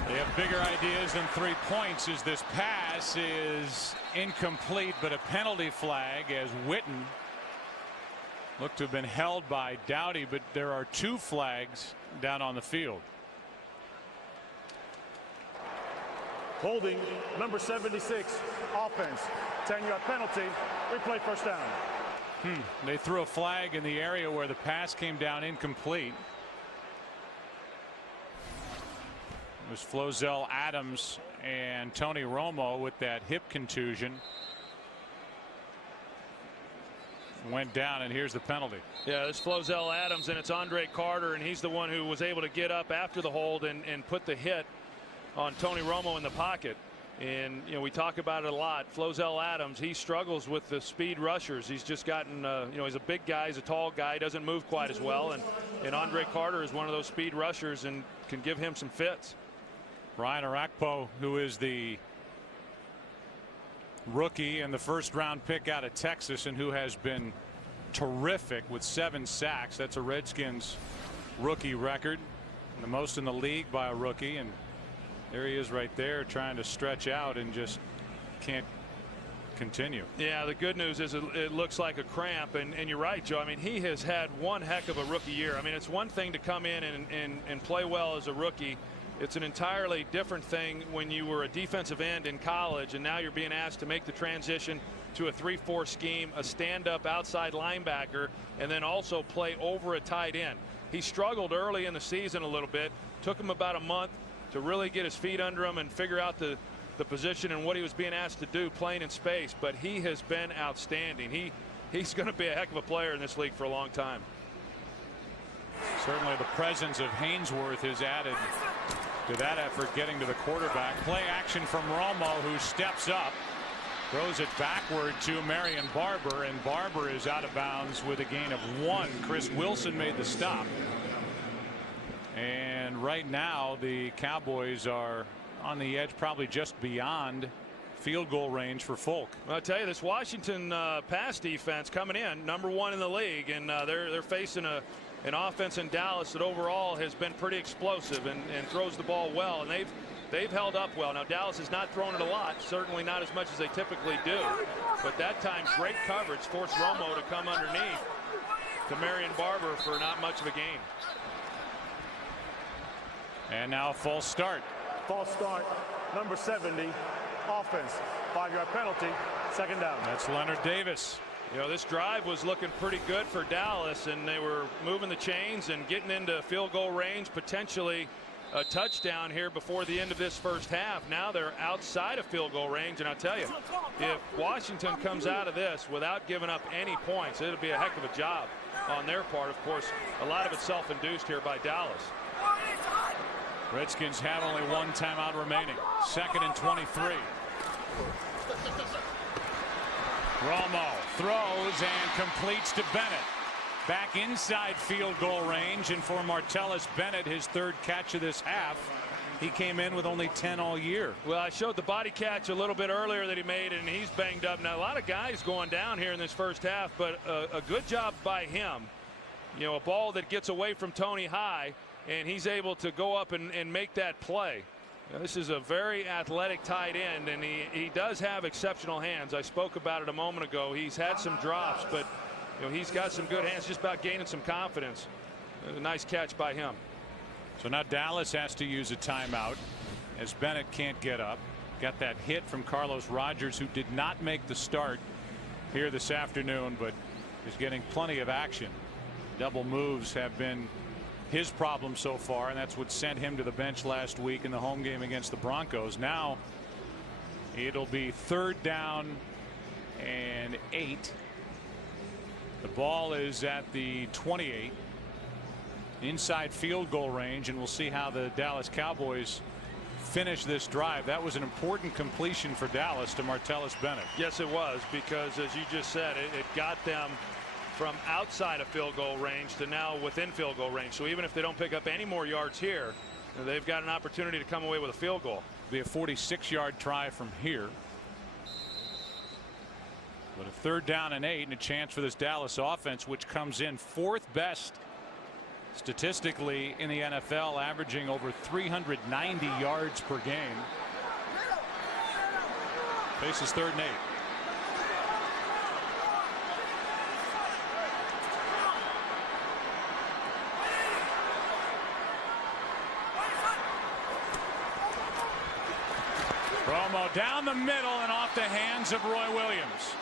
They have bigger ideas than 3 points as this pass is incomplete, but a penalty flag as Witten looked to have been held by Doughty, but there are 2 flags down on the field. Holding number 76, offense. 10-yard penalty. Replay 1st down. They threw a flag in the area where the pass came down incomplete. It was Flozell Adams and Tony Romo with that hip contusion. Went down, and here's the penalty. Yeah, this Flozell Adams, and it's Andre Carter, and he's the one who was able to get up after the hold and put the hit on Tony Romo in the pocket. And, you know, we talk about it a lot. Flozell Adams, he struggles with the speed rushers. He's just gotten, you know, he's a big guy, he's a tall guy, doesn't move quite as well. And Andre Carter is one of those speed rushers and can give him some fits. Brian Arakpo, who is the rookie and the 1st-round pick out of Texas, and who has been terrific with 7 sacks. That's a Redskins rookie record, the most in the league by a rookie. And there he is right there trying to stretch out and just can't continue. Yeah, the good news is it looks like a cramp, and you're right, Joe. I mean, he has had one heck of a rookie year. I mean, it's one thing to come in and play well as a rookie. It's an entirely different thing when you were a defensive end in college, and now you're being asked to make the transition to a 3-4 scheme, a stand-up outside linebacker, and then also play over a tight end. He struggled early in the season a little bit. Took him about a month to really get his feet under him and figure out the position and what he was being asked to do playing in space. But he has been outstanding. He's going to be a heck of a player in this league for a long time. Certainly the presence of Hainsworth has added to that effort getting to the quarterback. Play action from Romo, who steps up, throws it backward to Marion Barber, and Barber is out of bounds with a gain of 1. Chris Wilson made the stop. And right now the Cowboys are on the edge, probably just beyond field goal range for Folk. I'll tell you, this Washington pass defense coming in #1 in the league, and they're facing an offense in Dallas that overall has been pretty explosive and throws the ball well, and they've held up well. Now Dallas has not thrown it a lot, certainly not as much as they typically do, but that time great coverage forced Romo to come underneath to Marion Barber for not much of a gain. And now a false start. False start, number 70, offense. 5-yard penalty, second down. That's Leonard Davis. You know, this drive was looking pretty good for Dallas, and they were moving the chains and getting into field goal range, potentially a touchdown here before the end of this first half. Now they're outside of field goal range, and I'll tell you, if Washington comes out of this without giving up any points, it'll be a heck of a job on their part. Of course, a lot of it self-induced here by Dallas. Redskins have only one timeout remaining. 2nd and 23. Romo throws and completes to Bennett. Back inside field goal range, and for Martellus Bennett, his 3rd catch of this half. He came in with only 10 all year. Well, I showed the body catch a little bit earlier that he made, and he's banged up. Now, a lot of guys going down here in this first half, but a good job by him. You know, a ball that gets away from Tony high, and he's able to go up and make that play. Now, this is a very athletic tight end, and he does have exceptional hands. I spoke about it a moment ago. He's had some drops, but you know, he's got some good hands, just about gaining some confidence. A nice catch by him. So now Dallas has to use a timeout as Bennett can't get up. Got that hit from Carlos Rogers, who did not make the start here this afternoon, but is getting plenty of action. Double moves have been his problem so far, and that's what sent him to the bench last week in the home game against the Broncos. Now it'll be 3rd down and 8. The ball is at the 28, inside field goal range, and we'll see how the Dallas Cowboys finish this drive. That was an important completion for Dallas to Martellus Bennett. Yes, it was, because as you just said, it got them from outside of field goal range to now within field goal range. So even if they don't pick up any more yards here, they've got an opportunity to come away with a field goal. Be a 46-yard try from here. But a 3rd down and 8, and a chance for this Dallas offense, which comes in 4th best statistically in the NFL, averaging over 390 yards per game. Faces 3rd and 8. Romo down the middle and off the hands of Roy Williams.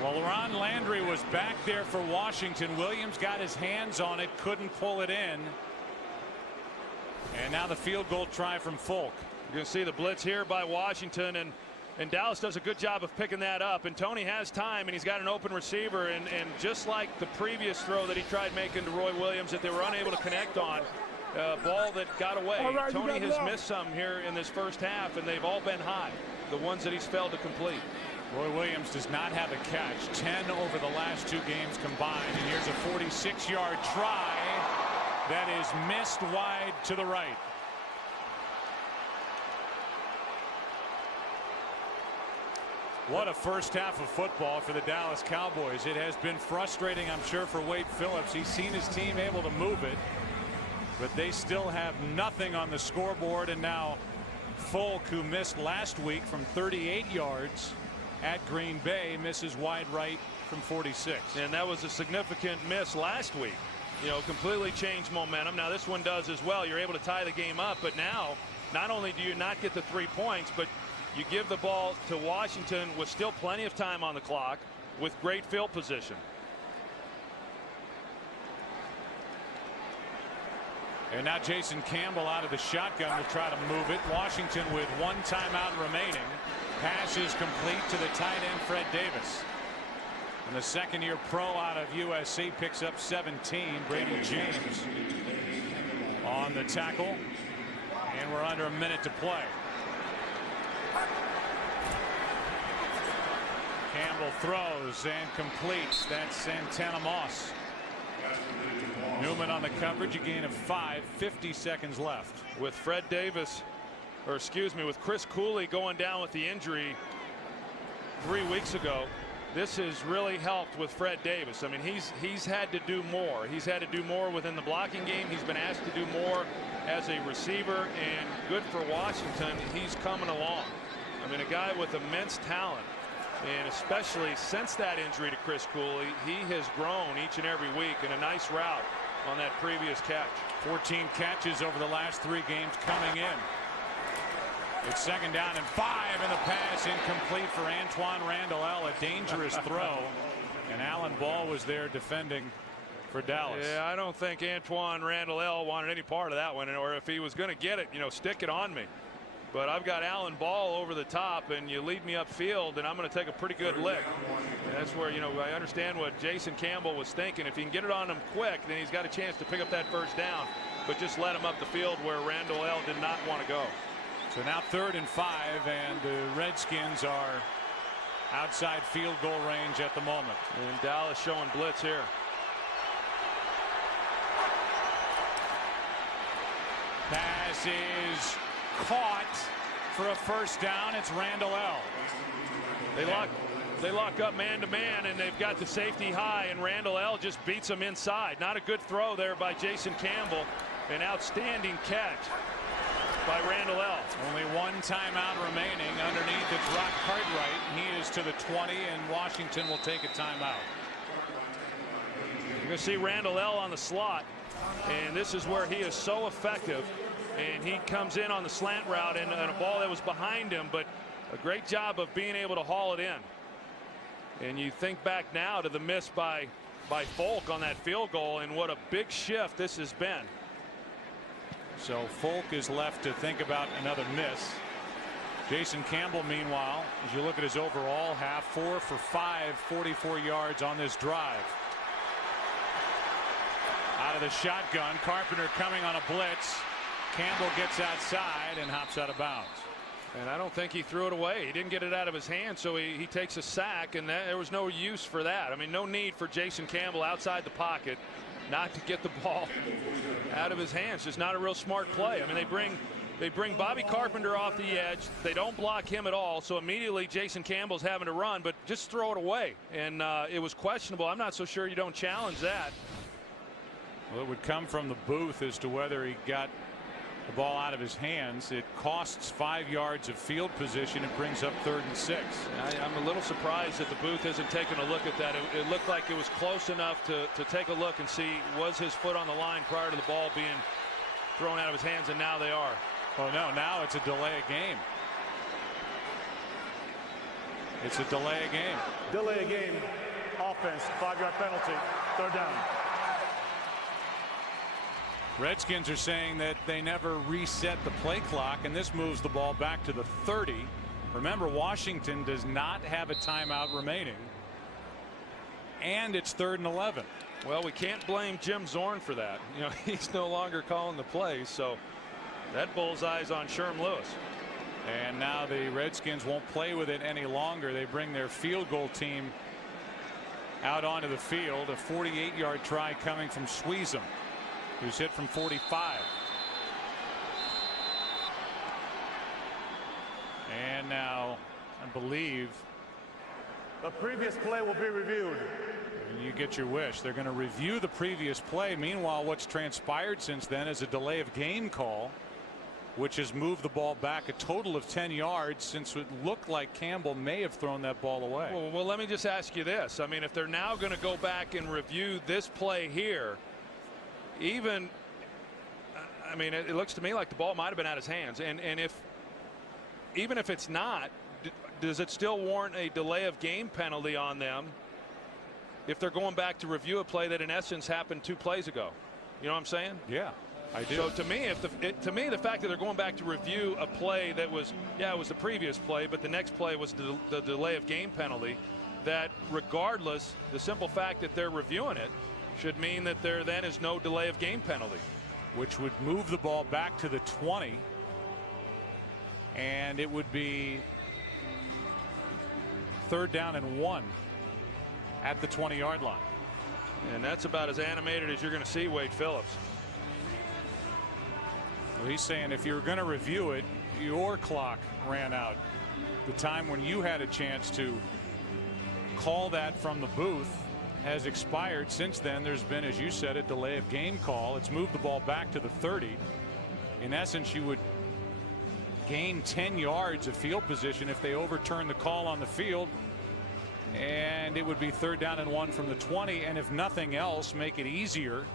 Well, Ron Landry was back there for Washington. Williams got his hands on it, couldn't pull it in. And now the field goal try from Folk. You're going to see the blitz here by Washington, and Dallas does a good job of picking that up. And Tony has time, and he's got an open receiver. And just like the previous throw that he tried making to Roy Williams that they were unable to connect on, ball that got away. Right, Tony has missed some here in this first half, and they've all been high, the ones that he's failed to complete. Roy Williams does not have a catch. 10 over the last 2 games combined. And here's a 46-yard try that is missed wide to the right. What a first half of football for the Dallas Cowboys. It has been frustrating, I'm sure, for Wade Phillips. He's seen his team able to move it, but they still have nothing on the scoreboard. And now Folk, who missed last week from 38 yards at Green Bay, misses wide right from 46. And that was a significant miss last week. You know, completely changed momentum. Now this one does as well. You're able to tie the game up, but now not only do you not get the 3 points, but you give the ball to Washington with still plenty of time on the clock with great field position. And now Jason Campbell out of the shotgun will try to move it. Washington with 1 timeout remaining. Pass is complete to the tight end Fred Davis. And the 2nd-year pro out of USC picks up 17. Brady James on the tackle. And we're under a minute to play. Campbell throws and completes. That's Santana Moss. Newman on the coverage, a gain of 5, 50 seconds left. With Fred Davis, or excuse me, with Chris Cooley going down with the injury 3 weeks ago, this has really helped with Fred Davis. I mean, he's had to do more. He's had to do more within the blocking game. He's been asked to do more as a receiver, and good for Washington. He's coming along. I mean, a guy with immense talent, and especially since that injury to Chris Cooley, he has grown each and every week, in a nice route on that previous catch. 14 catches over the last 3 games coming in. It's 2nd down and 5, and the pass incomplete for Antoine Randall. A dangerous throw, and Alan Ball was there defending for Dallas. Yeah, I don't think Antoine Randall wanted any part of that one, or if he was going to get it, stick it on me. But I've got Alan Ball over the top, and you lead me upfield, and I'm going to take a pretty good lick. And that's where, I understand what Jason Campbell was thinking. If he can get it on him quick, then he's got a chance to pick up that 1st down. But just let him up the field where Randall did not want to go. So now 3rd and 5, and the Redskins are outside field goal range at the moment. And Dallas showing blitz here. Pass is caught for a 1st down. It's Randall. They lock up man-to-man, and they've got the safety high, and Randall just beats him inside. Not a good throw there by Jason Campbell. An outstanding catch by Randall. Only 1 timeout remaining. Underneath, it's Rock Cartwright. He is to the 20, and Washington will take a timeout. You're going to see Randall on the slot, and this is where he is so effective. And he comes in on the slant route and a ball that was behind him, but a great job of being able to haul it in. And you think back now to the miss by Folk on that field goal, and what a big shift this has been. So Folk is left to think about another miss. Jason Campbell, meanwhile, as you look at his overall half, 4 for 5, 44 yards on this drive. Out of the shotgun, Carpenter coming on a blitz. Campbell gets outside and hops out of bounds. And I don't think he threw it away. He didn't get it out of his hand, so he takes a sack, and there was no use for that. I mean, no need for Jason Campbell outside the pocket not to get the ball out of his hands. Just not a real smart play. I mean, they bring Bobby Carpenter off the edge. They don't block him at all, so immediately Jason Campbell's having to run, but just throw it away. And it was questionable. I'm not so sure you don't challenge that. Well, it would come from the booth as to whether he got the ball out of his hands. It costs 5 yards of field position. It brings up 3rd and 6. I'm a little surprised that the booth isn't taking a look at that. It looked like it was close enough to take a look and see, was his foot on the line prior to the ball being thrown out of his hands, and now they are. Oh no, now it's a delay of game. It's a delay of game. Delay of game. Offense. 5-yard penalty. 3rd down. Redskins are saying that they never reset the play clock, and this moves the ball back to the 30. Remember, Washington does not have a timeout remaining, and it's 3rd and 11. Well, we can't blame Jim Zorn for that. He's no longer calling the plays, so that bullseye's on Sherm Lewis. And now the Redskins won't play with it any longer. They bring their field goal team out onto the field. A 48-yard try coming from Sweezum, who's hit from 45. And now, I believe, the previous play will be reviewed. And you get your wish. They're going to review the previous play. Meanwhile, what's transpired since then is a delay of game call, which has moved the ball back a total of 10 yards, since it looked like Campbell may have thrown that ball away. Well, let me just ask you this. I mean, if they're now going to go back and review this play here, even, I mean, it looks to me like the ball might have been out of his hands. And even if it's not, does it still warrant a delay of game penalty on them if they're going back to review a play that in essence happened 2 plays ago? You know what I'm saying? Yeah, I do. So to me, the fact that they're going back to review a play that was, it was the previous play, but the next play was the delay of game penalty, that regardless, the simple fact that they're reviewing it should mean that there then is no delay of game penalty, which would move the ball back to the 20, and it would be 3rd down and 1 at the 20-yard line. And that's about as animated as you're going to see Wade Phillips. Well, he's saying if you're going to review it, your clock ran out. The time when you had a chance to call that from the booth has expired. Since then, there's been, as you said, a delay of game call. It's moved the ball back to the 30. In essence, you would gain 10 yards of field position if they overturn the call on the field, and it would be 3rd down and 1 from the 20, and if nothing else, make it easier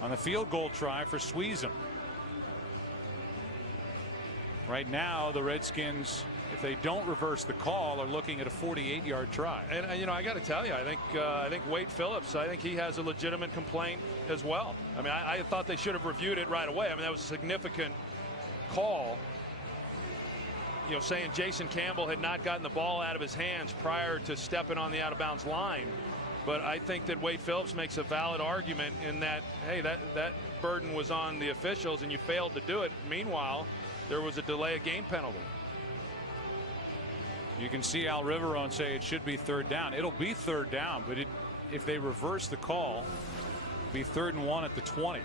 on the field goal try for Sweezum. Right now, the Redskins, if they don't reverse the call, are looking at a 48-yard try. And you know, I got to tell you, I think Wade Phillips, I think he has a legitimate complaint as well. I mean, I thought they should have reviewed it right away. I mean, that was a significant call. You know, saying Jason Campbell had not gotten the ball out of his hands prior to stepping on the out-of-bounds line. But I think that Wade Phillips makes a valid argument in that, hey, that burden was on the officials and you failed to do it. Meanwhile, there was a delay of game penalty. You can see Al Riveron say it should be third down. It'll be third down, but if they reverse the call, it'll be 3rd and 1 at the 20.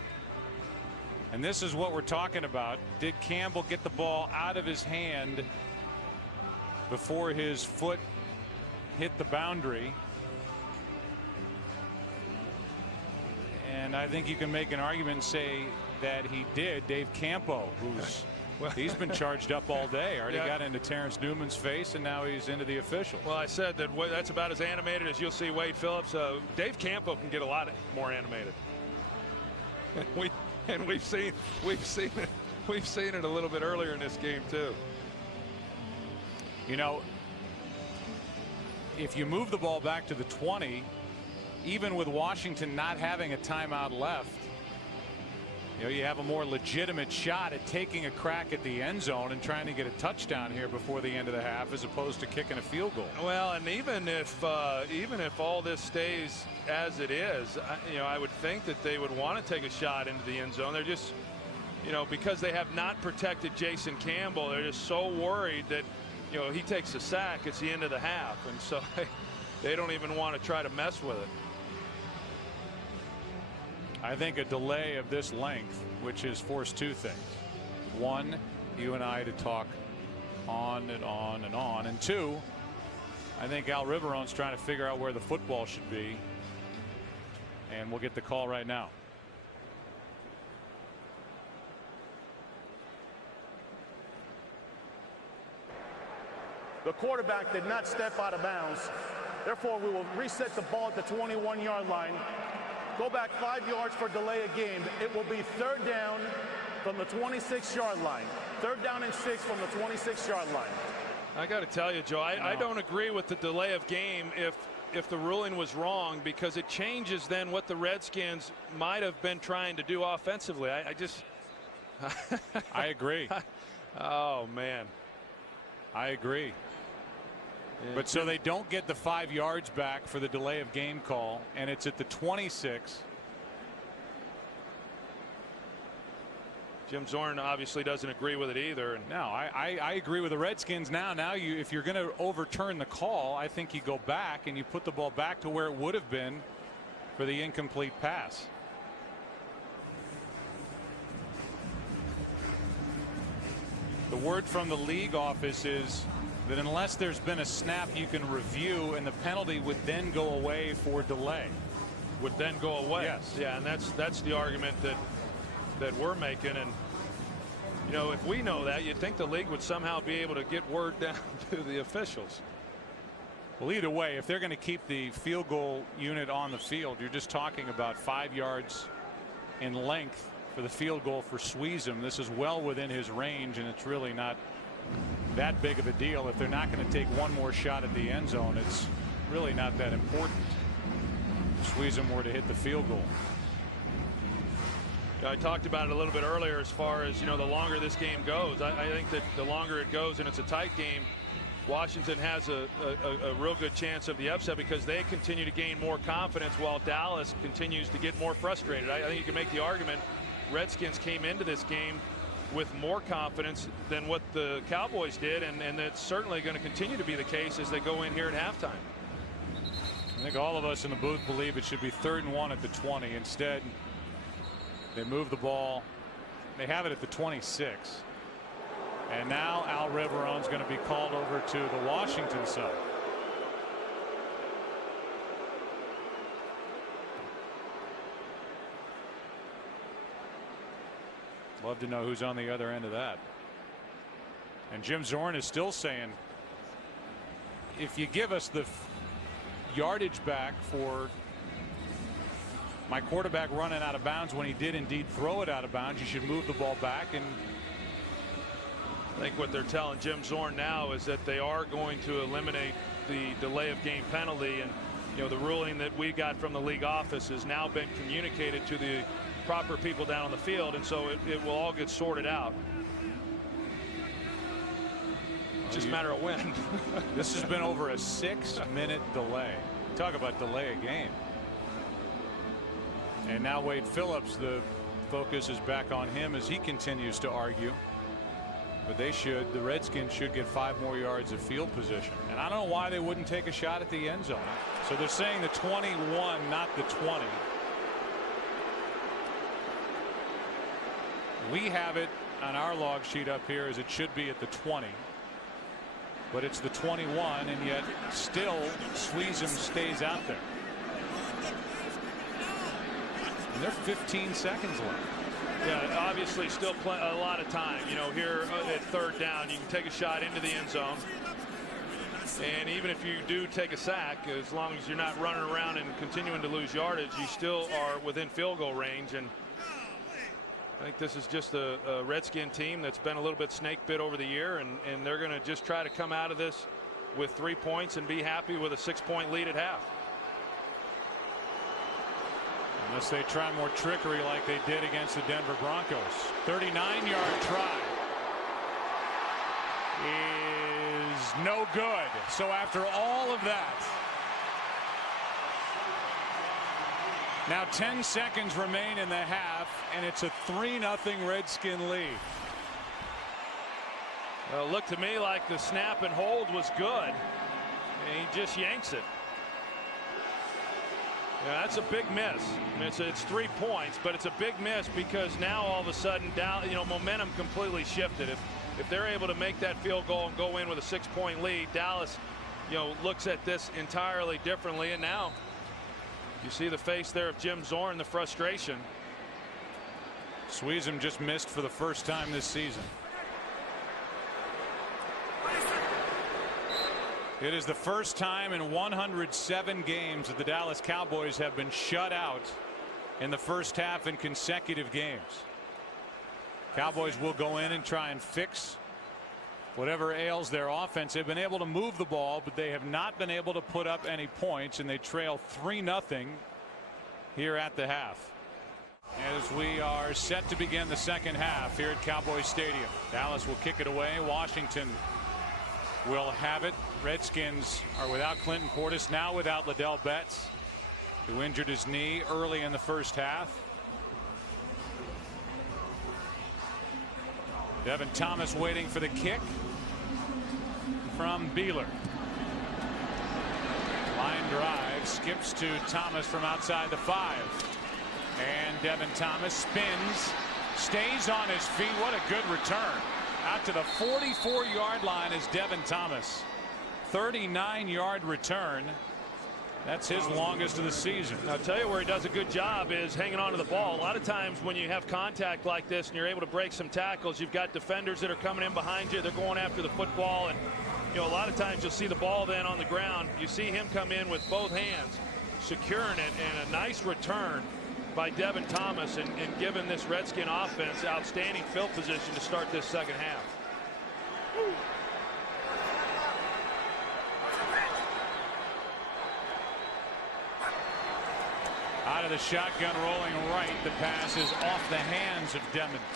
And this is what we're talking about. Did Campbell get the ball out of his hand before his foot hit the boundary? And I think you can make an argument and say that he did. Dave Campo, who's he's been charged up all day. Already got into Terrence Newman's face, and now he's into the official. Well, I said that that's about as animated as you'll see Wade Phillips. Dave Campo can get a lot more animated. We've seen it a little bit earlier in this game too. You know, if you move the ball back to the 20, even with Washington not having a timeout left, you know, you have a more legitimate shot at taking a crack at the end zone and trying to get a touchdown here before the end of the half, as opposed to kicking a field goal. Well, and even if all this stays as it is, you know, I would think that they would want to take a shot into the end zone. They're just, you know, because they have not protected Jason Campbell, they're just so worried that, you know, he takes a sack, it's the end of the half, and so they don't even want to try to mess with it. I think a delay of this length, which has forced two things. One, you and I to talk on and on and on. And two, I think Al Riveron's trying to figure out where the football should be. And we'll get the call right now. The quarterback did not step out of bounds. Therefore, we will reset the ball at the 21-yard line. Go back 5 yards for delay of game. It will be 3rd down from the 26-yard line. 3rd down and 6 from the 26-yard line. I got to tell you, Joe, I don't agree with the delay of game if the ruling was wrong, because it changes then what the Redskins might have been trying to do offensively. I just I agree. Oh man, I agree. But so they don't get the 5 yards back for the delay of game call, and it's at the 26. Jim Zorn obviously doesn't agree with it either. No, I agree with the Redskins now. Now if you're going to overturn the call, I think you go back and you put the ball back to where it would have been for the incomplete pass. The word from the league office is that unless there's been a snap, you can review, and the penalty would then go away for delay. Would then go away. Yes. Yeah, and that's the argument that we're making. And you know, if we know that, you'd think the league would somehow be able to get word down to the officials. Well, either way, if they're going to keep the field goal unit on the field, you're just talking about 5 yards in length for the field goal for Sweezum. This is well within his range, and it's really not that big of a deal. If they're not going to take one more shot at the end zone, it's really not that important. If Sweezum were to hit the field goal. I talked about it a little bit earlier as far as, you know, the longer this game goes. I think that the longer it goes and it's a tight game, Washington has a real good chance of the upset, because they continue to gain more confidence while Dallas continues to get more frustrated. I think you can make the argument Redskins came into this game with more confidence than what the Cowboys did, and that's certainly going to continue to be the case as they go in here at halftime. I think all of us in the booth believe it should be 3rd and 1 at the 20. Instead, they move the ball. They have it at the 26. And now Al Riveron's going to be called over to the Washington side. Love to know who's on the other end of that. And Jim Zorn is still saying, if you give us the yardage back for my quarterback running out of bounds when he did indeed throw it out of bounds, you should move the ball back and I think what they're telling Jim Zorn now is that they are going to eliminate the delay of game penalty, and the ruling that we got from the league office has now been communicated to the proper people down on the field, and so it will all get sorted out. Just a matter of when. This has been over a 6-minute delay. Talk about delay a game. And now Wade Phillips, the focus is back on him as he continues to argue. But the Redskins should get 5 more yards of field position. And I don't know why they wouldn't take a shot at the end zone. So they're saying the 21, not the 20. We have it on our log sheet up here as it should be at the 20. But it's the 21, and yet still Sweezum stays out there. And they're 15 seconds left. Yeah, obviously still a lot of time. Here at 3rd down, you can take a shot into the end zone. And even if you do take a sack, as long as you're not running around and continuing to lose yardage, you still are within field goal range. And I think this is just a Redskin team that's been a little bit snake bit over the year, and they're going to just try to come out of this with 3 points and be happy with a 6-point lead at half. Unless they try more trickery like they did against the Denver Broncos. 39-yard try is no good. So after all of that, now 10 seconds remain in the half, and it's a 3-0 Redskin lead. Well, it looked to me like the snap and hold was good, and he just yanks it. Yeah, that's a big miss. I mean, it's 3 points, but it's a big miss because now all of a sudden momentum completely shifted. If they're able to make that field goal and go in with a 6-point lead, Dallas looks at this entirely differently, and now you see the face there of Jim Zorn, the frustration. Sweezum just missed for the first time this season. It is the first time in 107 games that the Dallas Cowboys have been shut out in the first half in consecutive games. Cowboys will go in and try and fix whatever ails their offense. They've been able to move the ball, but they have not been able to put up any points, and they trail 3-0 here at the half. As we are set to begin the second half here at Cowboys Stadium. Dallas will kick it away. Washington will have it. Redskins are without Clinton Portis, now without Ladell Betts, who injured his knee early in the first half. Devin Thomas waiting for the kick from Beeler. Line drive, skips to Thomas from outside the 5. And Devin Thomas spins, stays on his feet. What a good return. Out to the 44-yard line is Devin Thomas. 39-yard return. That's his longest of the season. I'll tell you where he does a good job is hanging on to the ball. A lot of times when you have contact like this and you're able to break some tackles, you've got defenders that are coming in behind you. They're going after the football, and a lot of times you'll see the ball then on the ground. You see him come in with both hands, securing it, and a nice return by Devin Thomas, and giving this Redskin offense outstanding field position to start this second half. Out of the shotgun, rolling right. The pass is off the hands of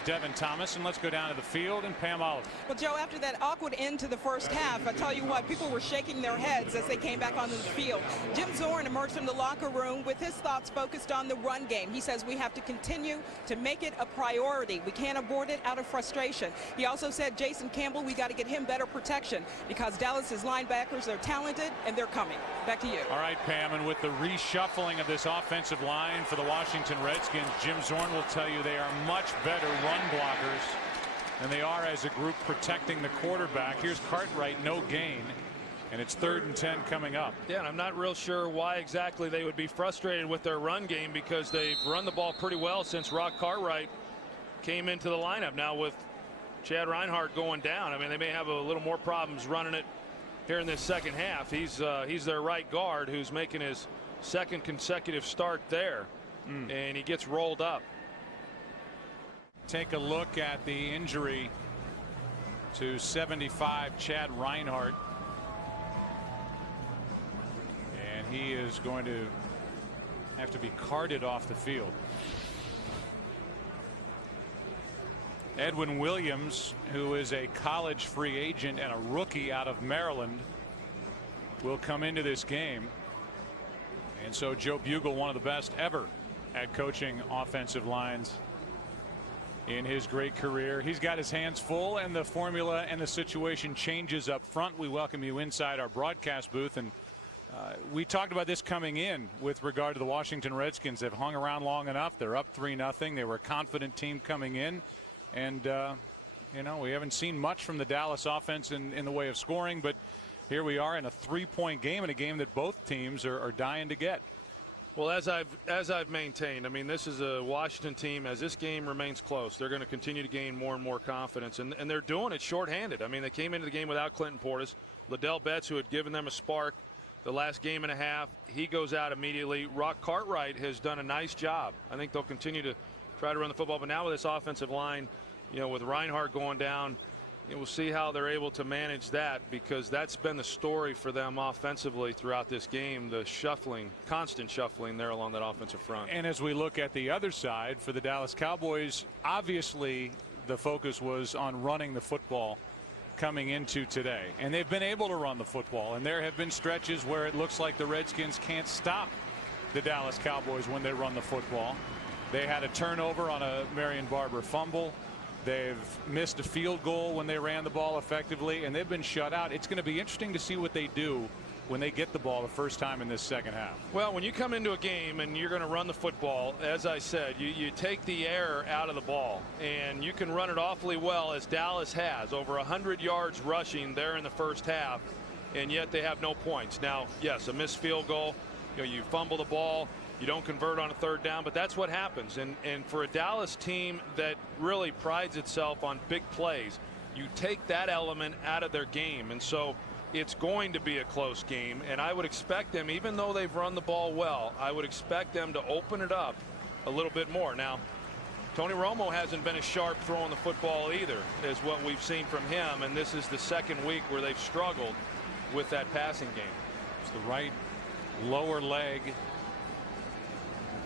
Devin Thomas. And let's go down to the field and Pam Oliver. Well, Joe, after that awkward end to the first half, I tell you what, people were shaking their heads as they came back onto the field. Jim Zorn emerged from the locker room with his thoughts focused on the run game. He says we have to continue to make it a priority. We can't abort it out of frustration. He also said Jason Campbell, we got to get him better protection because Dallas's linebackers are talented and they're coming. Back to you. All right, Pam, and with the reshuffling of this offensive line for the Washington Redskins, Jim Zorn will tell you they are much better run blockers than they are as a group protecting the quarterback. Here's Cartwright, no gain, and it's 3rd and 10 coming up. Yeah, and I'm not real sure why exactly they would be frustrated with their run game, because they've run the ball pretty well since Rock Cartwright came into the lineup. Now with Chad Reinhardt going down, I mean, they may have a little more problems running it here in this second half. He's their right guard who's making his second consecutive start there, and he gets rolled up. Take a look at the injury to 75, Chad Reinhardt. And he is going to have to be carted off the field. Edwin Williams, who is a college free agent and a rookie out of Maryland, will come into this game. And so Joe Bugle, one of the best ever at coaching offensive lines in his great career. He's got his hands full, and the formula and the situation changes up front. We welcome you inside our broadcast booth, and we talked about this coming in with regard to the Washington Redskins. They've hung around long enough. They're up 3-0. They were a confident team coming in, and you know, we haven't seen much from the Dallas offense in the way of scoring, but here we are in a 3-point game, in a game that both teams are dying to get. Well, as I've maintained, I mean, this is a Washington team. As this game remains close, they're going to continue to gain more and more confidence, and they're doing it shorthanded. I mean, they came into the game without Clinton Portis. Liddell Betts, who had given them a spark the last game and a half, he goes out immediately. Rock Cartwright has done a nice job. I think they'll continue to try to run the football, but now with this offensive line, you know, with Reinhardt going down, we'll see how they're able to manage that, because that's been the story for them offensively throughout this game, the shuffling, constant shuffling there along that offensive front. And as we look at the other side for the Dallas Cowboys, obviously the focus was on running the football coming into today, and they've been able to run the football, and there have been stretches where it looks like the Redskins can't stop the Dallas Cowboys when they run the football. They had a turnover on a Marion Barber fumble. They've missed a field goal when they ran the ball effectively, and they've been shut out. It's going to be interesting to see what they do when they get the ball the first time in this second half. Well, when you come into a game and you're going to run the football, as I said, you take the air out of the ball, and you can run it awfully well, as Dallas has, over 100 yards rushing there in the first half, and yet they have no points. Now, yes, a missed field goal, you fumble the ball, you don't convert on a third down, but that's what happens. And for a Dallas team that really prides itself on big plays, you take that element out of their game. And so it's going to be a close game. And I would expect them, even though they've run the ball well, I would expect them to open it up a little bit more. Now, Tony Romo hasn't been as sharp throwing the football either as what we've seen from him. And this is the second week where they've struggled with that passing game. It's the right lower leg.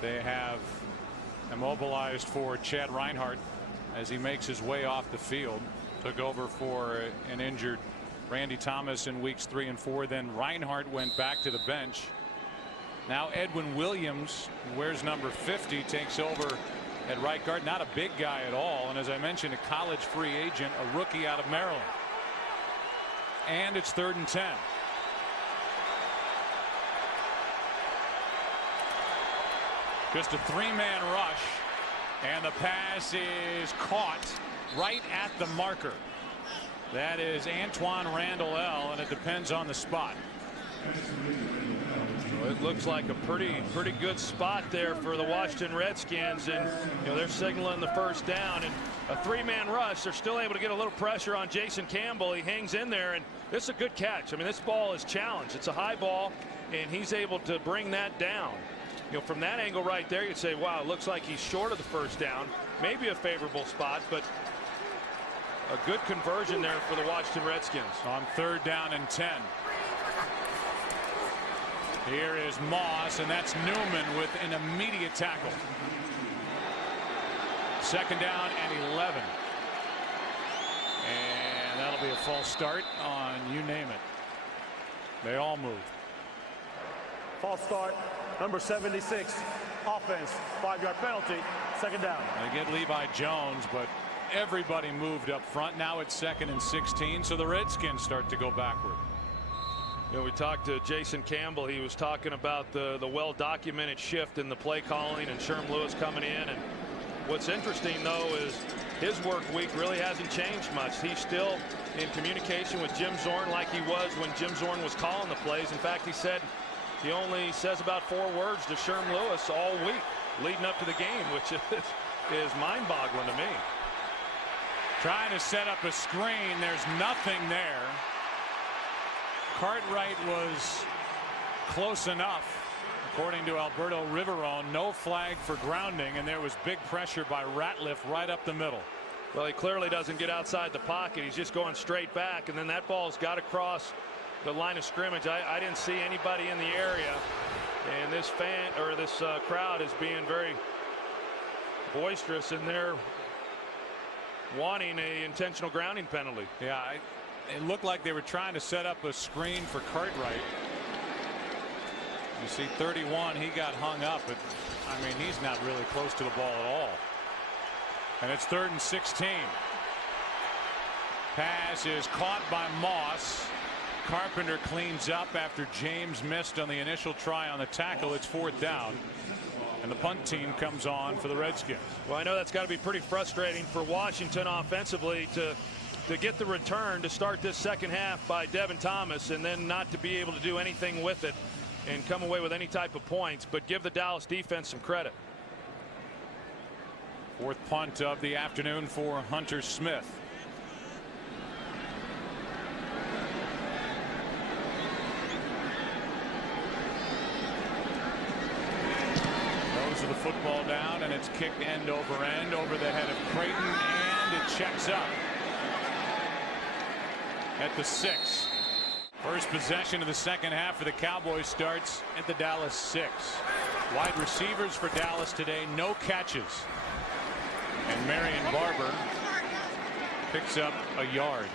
They have immobilized for Chad Reinhardt as he makes his way off the field. Took over for an injured Randy Thomas in weeks 3 and 4. Then Reinhardt went back to the bench. Now Edwin Williams, who wears number 50, takes over at right guard. Not a big guy at all, and as I mentioned, a college free agent, a rookie out of Maryland. And it's 3rd and 10. Just a 3-man rush, and the pass is caught right at the marker. That is Antoine Randall L, and it depends on the spot. Well, it looks like a pretty good spot there for the Washington Redskins, and they're signaling the first down. And a 3-man rush, they're still able to get a little pressure on Jason Campbell. He hangs in there, and this is a good catch. I mean, this ball is challenged. It's a high ball, and he's able to bring that down. From that angle right there, you'd say, wow, it looks like he's short of the first down. Maybe a favorable spot, but a good conversion there for the Washington Redskins. On 3rd down and 10. Here is Moss, and that's Newman with an immediate tackle. 2nd down and 11. And that'll be a false start on you name it. They all move. False start. Number 76, offense, 5-yard penalty, 2nd down. They get Levi Jones, but everybody moved up front. Now it's 2nd and 16, so the Redskins start to go backward. We talked to Jason Campbell. He was talking about the well-documented shift in the play calling and Sherm Lewis coming in. And what's interesting, though, is his work week really hasn't changed much. He's still in communication with Jim Zorn like he was when Jim Zorn was calling the plays. In fact, he said he only says about 4 words to Sherm Lewis all week leading up to the game, which is mind-boggling to me. Trying to set up a screen. There's nothing there. Cartwright was close enough, according to Alberto Riverone. No flag for grounding, and there was big pressure by Ratliff right up the middle. Well, he clearly doesn't get outside the pocket. He's just going straight back, and then that ball's got to cross the line of scrimmage. I didn't see anybody in the area, and this crowd is being very boisterous, and they're wanting a intentional grounding penalty. Yeah, it looked like they were trying to set up a screen for Cartwright. You see 31, he got hung up, but I mean, he's not really close to the ball at all. And it's 3rd and 16. Pass is caught by Moss. Carpenter cleans up after James missed on the initial try on the tackle. It's 4th down. And the punt team comes on for the Redskins. Well, I know that's got to be pretty frustrating for Washington offensively to get the return to start this second half by Devin Thomas and then not to be able to do anything with it and come away with any type of points, but give the Dallas defense some credit. 4th punt of the afternoon for Hunter Smith. Throws the football down, and it's kicked end over end over the head of Creighton, and it checks up at the 6. First possession of the second half for the Cowboys starts at the Dallas 6. Wide receivers for Dallas today, no catches. And Marion Barber picks up a yard.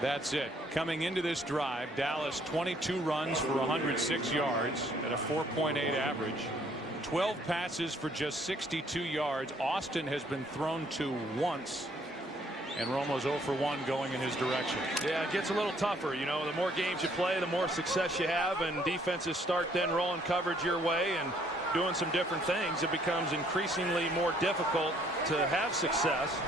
That's it. Coming into this drive, Dallas 22 runs for 106 yards at a 4.8 average. 12 passes for just 62 yards. Austin has been thrown to once. And Romo's 0 for 1 going in his direction. Yeah, it gets a little tougher. You know, the more games you play, the more success you have, and defenses start then rolling coverage your way and doing some different things. It becomes increasingly more difficult to have success,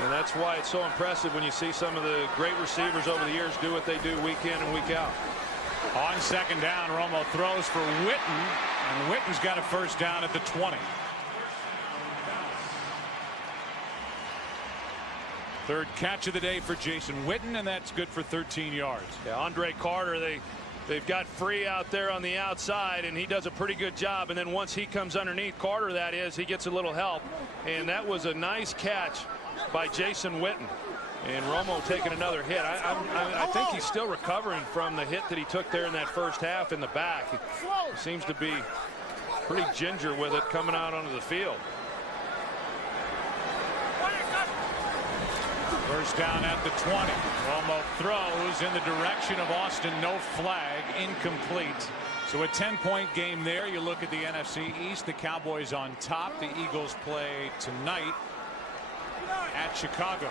and that's why it's so impressive when you see some of the great receivers over the years do what they do week in and week out. On second down, Romo throws for Witten, and Witten's got a first down at the 20. Third catch of the day for Jason Witten, and that's good for 13 yards. Yeah, Andre Carter, they've got free out there on the outside, and he does a pretty good job. And then once he comes underneath, Carter that is, he gets a little help. And that was a nice catch by Jason Witten. And Romo taking another hit. I think he's still recovering from the hit that he took there in that first half in the back. He seems to be pretty ginger with it coming out onto the field. First down at the 20. Romo throws in the direction of Austin. No flag. Incomplete. So a 10-point game there. You look at the NFC East. The Cowboys on top. The Eagles play tonight at Chicago.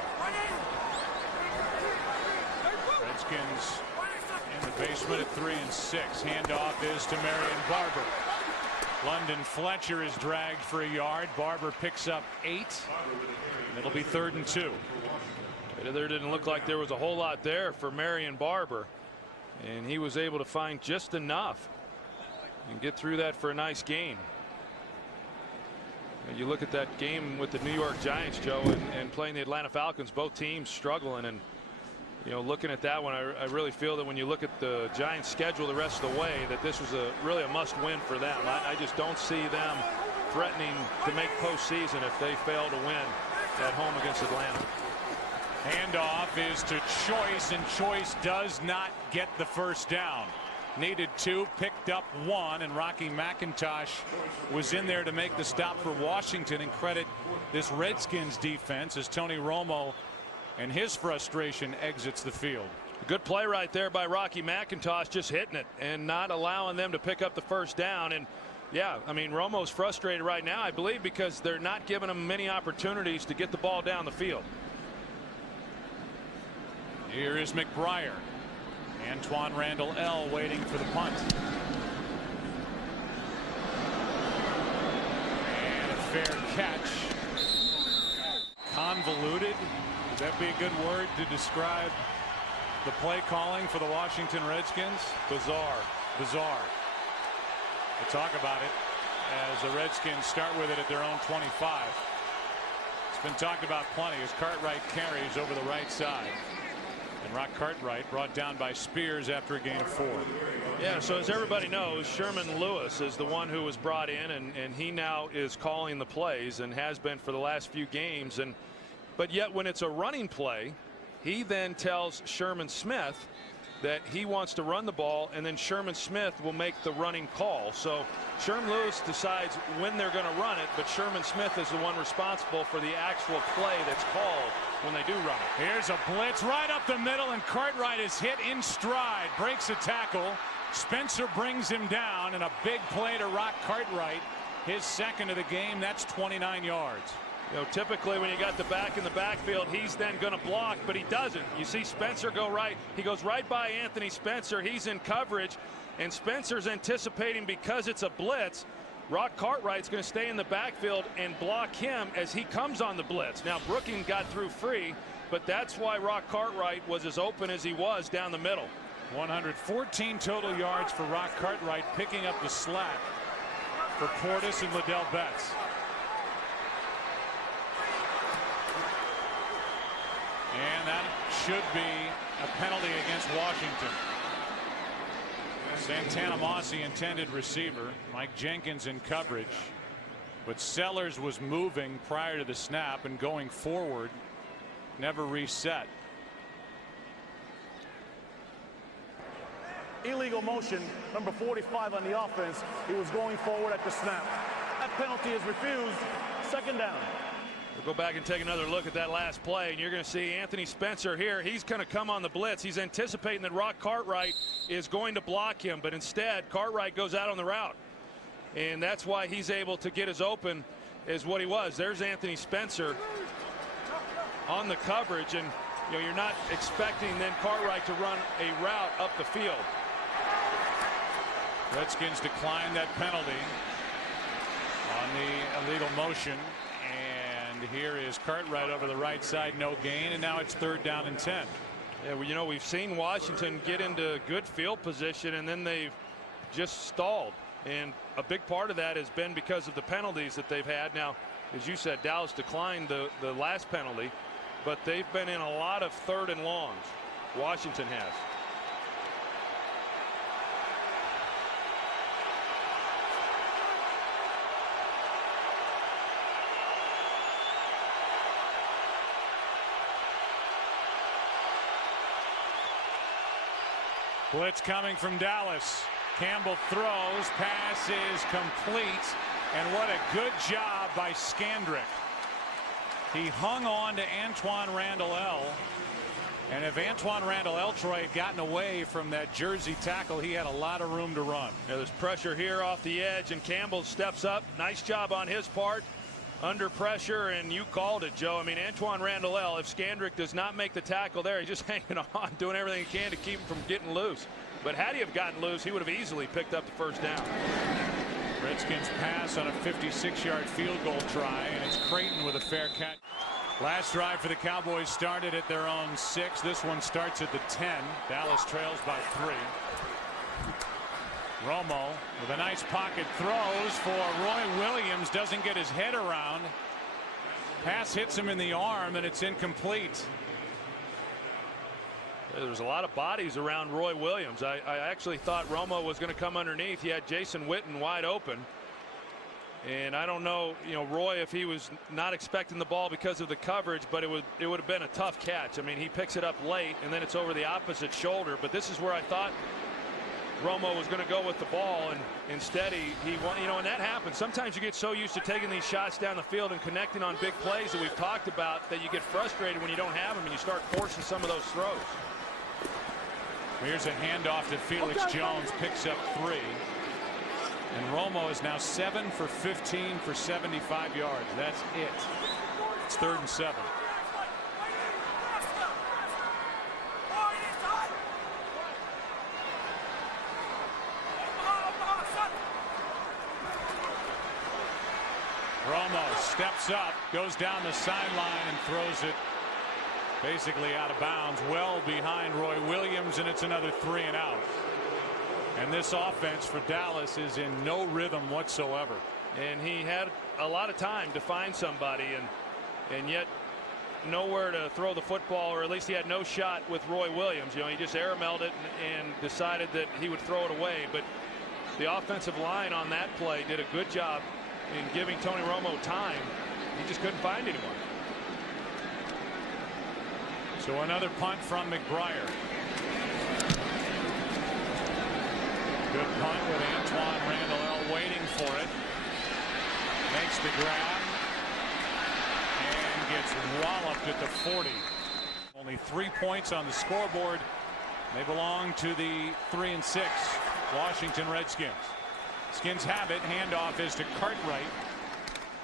Redskins in the basement at 3 and 6. Handoff is to Marion Barber. London Fletcher is dragged for a yard. Barber picks up 8. It'll be 3rd and 2. There didn't look like there was a whole lot there for Marion Barber, and he was able to find just enough and get through that for a nice gain. You look at that game with the New York Giants, Joe, and playing the Atlanta Falcons, both teams struggling, and you know, looking at that one, I really feel that when you look at the Giants schedule the rest of the way, that this was really a must-win for them. I just don't see them threatening to make postseason if they fail to win at home against Atlanta. Handoff is to Choice, and Choice does not get the first down. Needed 2, picked up 1, and Rocky McIntosh was in there to make the stop for Washington. And credit this Redskins defense as Tony Romo and his frustration exits the field. Good play right there by Rocky McIntosh, just hitting it and not allowing them to pick up the first down. And yeah, I mean, Romo's frustrated right now, I believe, because they're not giving him many opportunities to get the ball down the field. Here is McBriar. Antoine Randall L waiting for the punt. And a fair catch. Convoluted. Would that be a good word to describe the play calling for the Washington Redskins? Bizarre. Bizarre. We'll talk about it as the Redskins start with it at their own 25. It's been talked about plenty as Cartwright carries over the right side. And Rock Cartwright brought down by Spears after a gain of 4. Yeah, so as everybody knows, Sherman Lewis is the one who was brought in, and he now is calling the plays and has been for the last few games. And But yet when it's a running play, he then tells Sherman Smith that he wants to run the ball, and then Sherman Smith will make the running call. So Sherman Lewis decides when they're going to run it, but Sherman Smith is the one responsible for the actual play that's called when they do run it. Here's a blitz right up the middle, and Cartwright is hit in stride, breaks a tackle. Spencer brings him down, and a big play to Rock Cartwright, his second of the game. That's 29 yards. You know, typically when you got the back in the backfield, he's then going to block, but he doesn't. You see Spencer go right. He goes right by Anthony Spencer. He's in coverage, and Spencer's anticipating because it's a blitz. Rock Cartwright's going to stay in the backfield and block him as he comes on the blitz. Now, Brooking got through free, but that's why Rock Cartwright was as open as he was down the middle. 114 total yards for Rock Cartwright, picking up the slack for Portis and Liddell Betts. And that should be a penalty against Washington. Santana Moss, the intended receiver. Mike Jenkins in coverage. But Sellers was moving prior to the snap and going forward. Never reset. Illegal motion, number 45 on the offense. He was going forward at the snap. That penalty is refused. Second down. We'll go back and take another look at that last play, and you're going to see Anthony Spencer here. He's going to come on the blitz. He's anticipating that Rock Cartwright is going to block him, but instead Cartwright goes out on the route, and that's why he's able to get as open as what he was. There's Anthony Spencer on the coverage, and you know, you're not expecting then Cartwright to run a route up the field. Redskins declined that penalty on the illegal motion. Here is Cartwright over the right side, no gain, and now it's 3rd down and 10. Yeah, well, you know, we've seen Washington get into good field position, and then they've just stalled. And a big part of that has been because of the penalties that they've had. Now, as you said, Dallas declined the last penalty, but they've been in a lot of 3rd and longs. Washington has. Blitz coming from Dallas. Campbell throws. Pass is complete. And what a good job by Skandrick. He hung on to Antoine Randall-El. And if Antoine Randall-El, Troy, had gotten away from that Jersey tackle, he had a lot of room to run. Yeah, there's pressure here off the edge, and Campbell steps up. Nice job on his part. Under pressure, and you called it, Joe. I mean, Antoine Randall-El, if Skandrick does not make the tackle there, he's just hanging on, doing everything he can to keep him from getting loose. But had he have gotten loose, he would have easily picked up the 1st down. Redskins pass on a 56-yard field goal try, and it's Creighton with a fair catch. Last drive for the Cowboys started at their own 6. This one starts at the 10. Dallas trails by 3. Romo with a nice pocket throws for Roy Williams. Doesn't get his head around. Pass hits him in the arm, and it's incomplete. There's a lot of bodies around Roy Williams. I actually thought Romo was going to come underneath. He had Jason Witten wide open. And I don't know, you know, Roy, if he was not expecting the ball because of the coverage, but it would have been a tough catch. I mean, he picks it up late, and then it's over the opposite shoulder. But this is where I thought Romo was going to go with the ball, and instead he won. You know, and that happens. Sometimes you get so used to taking these shots down the field and connecting on big plays that we've talked about that you get frustrated when you don't have them and you start forcing some of those throws. Here's a handoff to Felix Jones, picks up 3. And Romo is now 7 for 15 for 75 yards. That's it. It's 3rd and 7. Romo steps up, goes down the sideline, and throws it basically out of bounds, well behind Roy Williams, and it's another 3 and out. And this offense for Dallas is in no rhythm whatsoever. And he had a lot of time to find somebody, and yet nowhere to throw the football, or at least he had no shot with Roy Williams. You know, he just air-mailed it and decided that he would throw it away. But the offensive line on that play did a good job in giving Tony Romo time. He just couldn't find anyone. So another punt from McBriar. Good punt with Antoine Randall waiting for it. Makes the grab and gets walloped at the 40. Only 3 points on the scoreboard. They belong to the 3-6 Washington Redskins. Skins have it. Handoff is to Cartwright.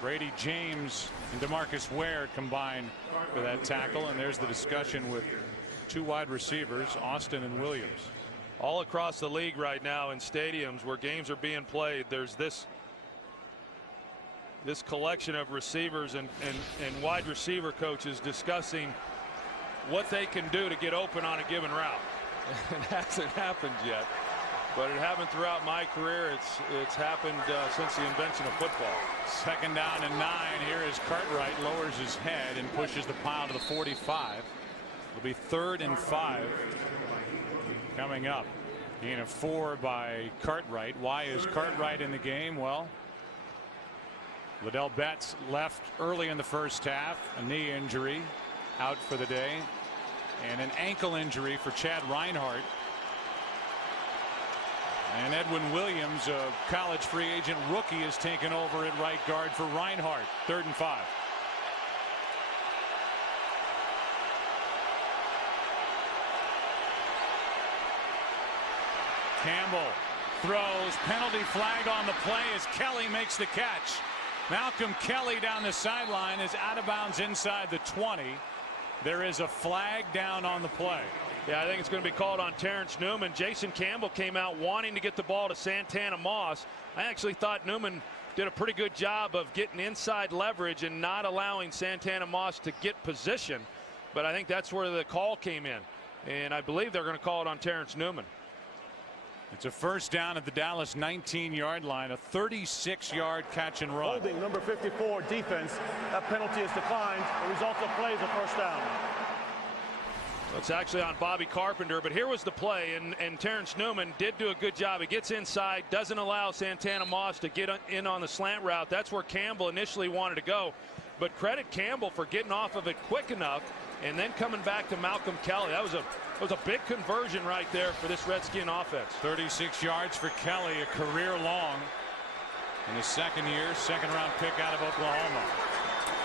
Brady James and DeMarcus Ware combined for that tackle, and there's the discussion with two wide receivers, Austin and Williams. All across the league right now in stadiums where games are being played, there's this collection of receivers and wide receiver coaches discussing what they can do to get open on a given route. It hasn't happened yet, but it happened throughout my career. It's happened since the invention of football. 2nd down and 9. Here is Cartwright, lowers his head and pushes the pile to the 45. It'll be 3rd and 5 coming up. Gain of 4 by Cartwright. Why is Cartwright in the game? Well, Liddell Betts left early in the first half, a knee injury, out for the day, and an ankle injury for Chad Reinhardt. And Edwin Williams, a college free agent rookie, is taken over at right guard for Reinhardt. 3rd and 5. Campbell throws, penalty flag on the play as Kelly makes the catch. Malcolm Kelly down the sideline is out of bounds inside the 20. There is a flag down on the play. Yeah, I think it's going to be called on Terrence Newman. Jason Campbell came out wanting to get the ball to Santana Moss. I actually thought Newman did a pretty good job of getting inside leverage and not allowing Santana Moss to get position. But I think that's where the call came in. And I believe they're going to call it on Terrence Newman. It's a 1st down at the Dallas 19-yard line, a 36-yard catch and run. Holding number 54 defense. That penalty is declined. The result of play is a 1st down. It's actually on Bobby Carpenter, but here was the play, and Terrence Newman did do a good job. He gets inside, doesn't allow Santana Moss to get in on the slant route. That's where Campbell initially wanted to go, but credit Campbell for getting off of it quick enough and then coming back to Malcolm Kelly. That was a big conversion right there for this Redskin offense. 36 yards for Kelly, a career long in his 2nd year, 2nd round pick out of Oklahoma.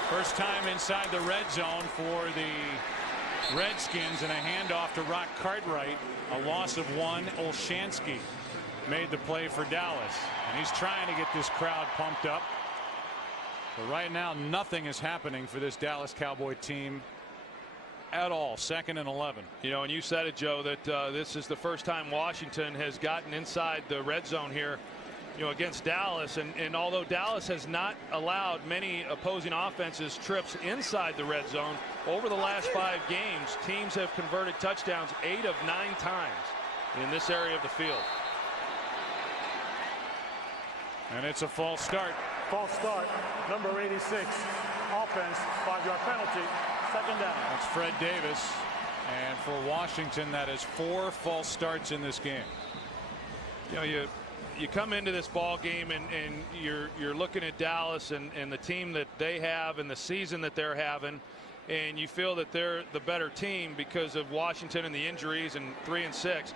First time inside the red zone for the Redskins, and a handoff to Rock Cartwright. A loss of 1. Olshansky made the play for Dallas, and he's trying to get this crowd pumped up. But right now, nothing is happening for this Dallas Cowboy team at all. 2nd and 11. You know, and you said it, Joe, that this is the first time Washington has gotten inside the red zone here, you know, against Dallas. And although Dallas has not allowed many opposing offenses trips inside the red zone, over the last 5 games, teams have converted touchdowns 8 of 9 times in this area of the field. And it's a false start. False start. Number 86. Offense. 5-yard penalty. 2nd down. That's Fred Davis. And for Washington, that is 4 false starts in this game. You know, you come into this ball game and you're looking at Dallas and the team that they have and the season that they're having, and you feel that they're the better team because of Washington and the injuries and 3-6.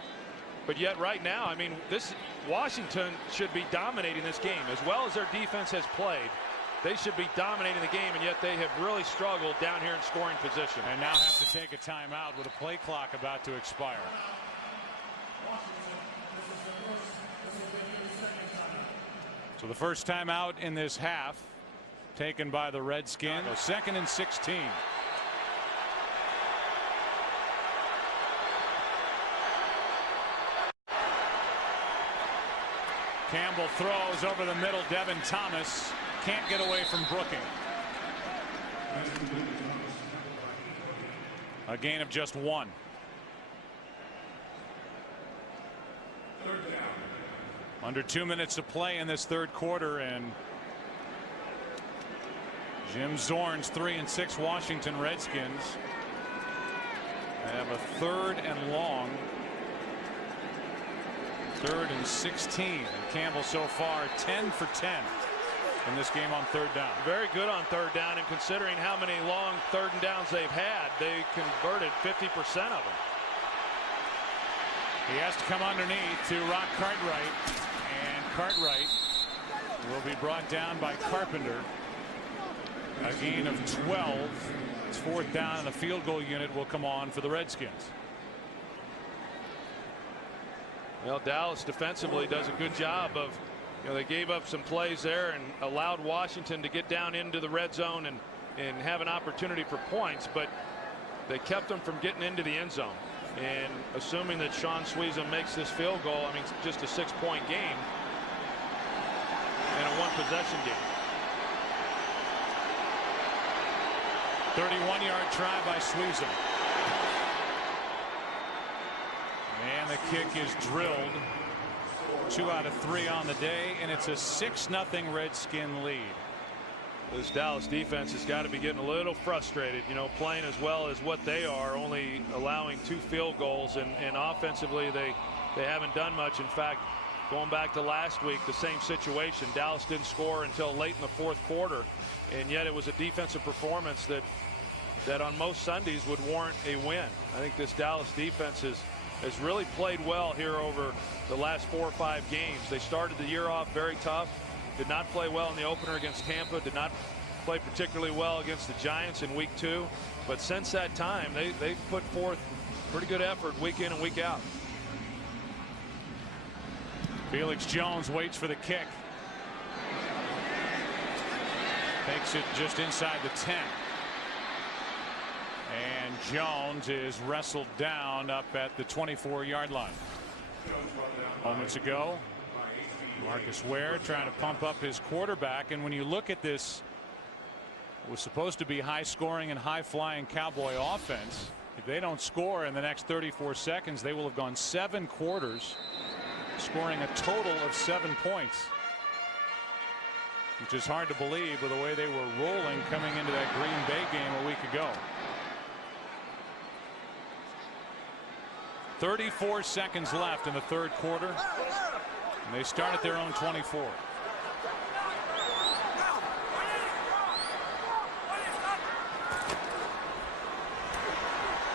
But yet right now, I mean, this Washington should be dominating this game as well as their defense has played. They should be dominating the game, and yet they have really struggled down here in scoring position. And now have to take a timeout with a play clock about to expire. So the first timeout in this half taken by the Redskins. 2nd and 16. Campbell throws over the middle. Devin Thomas can't get away from Brooking. A gain of just 1. Under 2 minutes to play in this 3rd quarter, and Jim Zorn's 3-6 Washington Redskins have a 3rd and long. 3rd and 16, and Campbell so far 10 for 10 in this game on third down. Very good on third down, and considering how many long third and downs they've had, they converted 50% of them. He has to come underneath to Rock Cartwright, and Cartwright will be brought down by Carpenter. A gain of 12. It's fourth down, and the field goal unit will come on for the Redskins. Well, Dallas defensively does a good job of, they gave up some plays there and allowed Washington to get down into the red zone and have an opportunity for points, but they kept them from getting into the end zone. And assuming that Sean Sweezum makes this field goal, I mean, it's just a 6-point game and a one-possession game. 31-yard try by Sweezum. And the kick is drilled. 2 out of 3 on the day, and it's a 6-0 Redskin lead. This Dallas defense has got to be getting a little frustrated, playing as well as what they are, only allowing 2 field goals, and offensively they haven't done much. In fact, going back to last week, the same situation. Dallas didn't score until late in the fourth quarter, and yet it was a defensive performance that on most Sundays would warrant a win. I think this Dallas defense has really played well here over the last 4 or 5 games. They started the year off very tough. Did not play well in the opener against Tampa. Did not play particularly well against the Giants in week 2. But since that time, they've put forth pretty good effort week in and week out. Felix Jones waits for the kick. Takes it just inside the 10. And Jones is wrestled down up at the 24-yard line. Moments ago, Marcus Ware trying to pump up his quarterback, and when you look at this, it was supposed to be high scoring and high flying Cowboy offense. If they don't score in the next 34 seconds, they will have gone 7 quarters scoring a total of 7 points, which is hard to believe with the way they were rolling coming into that Green Bay game a week ago. 34 seconds left in the third quarter, and they start at their own 24.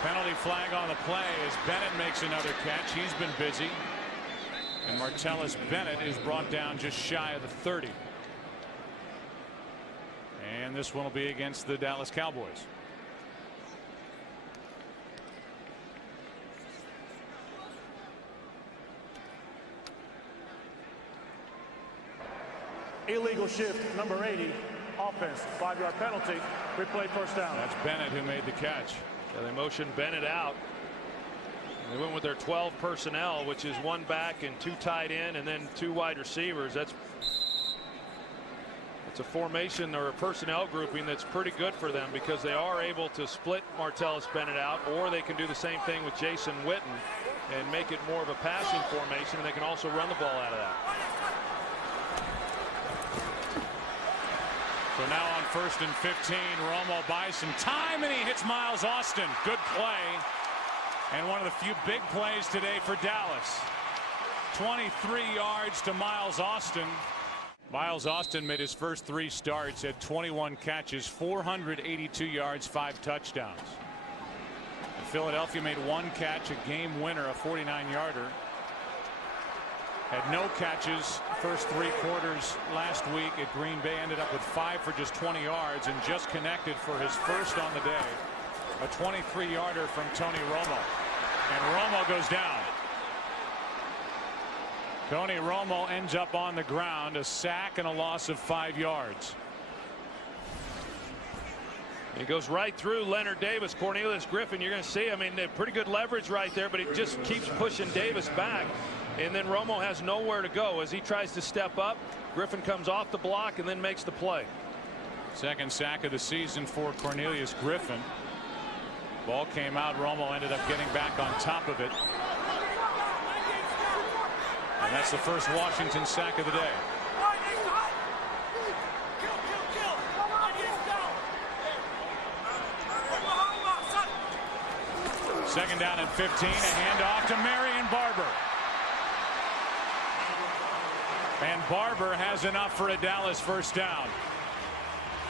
Penalty flag on the play as Bennett makes another catch. He's been busy, and Martellus Bennett is brought down just shy of the 30. And this one will be against the Dallas Cowboys. Illegal shift, number 80, offense, 5-yard penalty, replay first down. That's Bennett who made the catch. Yeah, they motioned Bennett out. They went with their 12 personnel, which is 1 back and 2 tight end and then 2 wide receivers. It's a formation or a personnel grouping that's pretty good for them, because they are able to split Martellus Bennett out, or they can do the same thing with Jason Witten and make it more of a passing formation, and they can also run the ball out of that. So now on 1st and 15, Romo buys some time, and he hits Miles Austin. Good play, and one of the few big plays today for Dallas. 23 yards to Miles Austin. Miles Austin made his first 3 starts, had 21 catches, 482 yards, 5 touchdowns. And Philadelphia made 1 catch, a game winner, a 49-yarder. Had no catches first 3 quarters last week at Green Bay. Ended up with 5 for just 20 yards, and just connected for his first on the day. A 23-yarder from Tony Romo. And Romo goes down. Tony Romo ends up on the ground, a sack and a loss of 5 yards. He goes right through Leonard Davis, Cornelius Griffin. You're going to see, I mean, pretty good leverage right there, but he just keeps pushing Davis back. And then Romo has nowhere to go as he tries to step up. Griffin comes off the block and then makes the play. Second sack of the season for Cornelius Griffin. Ball came out. Romo ended up getting back on top of it. And that's the first Washington sack of the day. Second down and 15. A handoff to Marion Barber. And Barber has enough for a Dallas first down.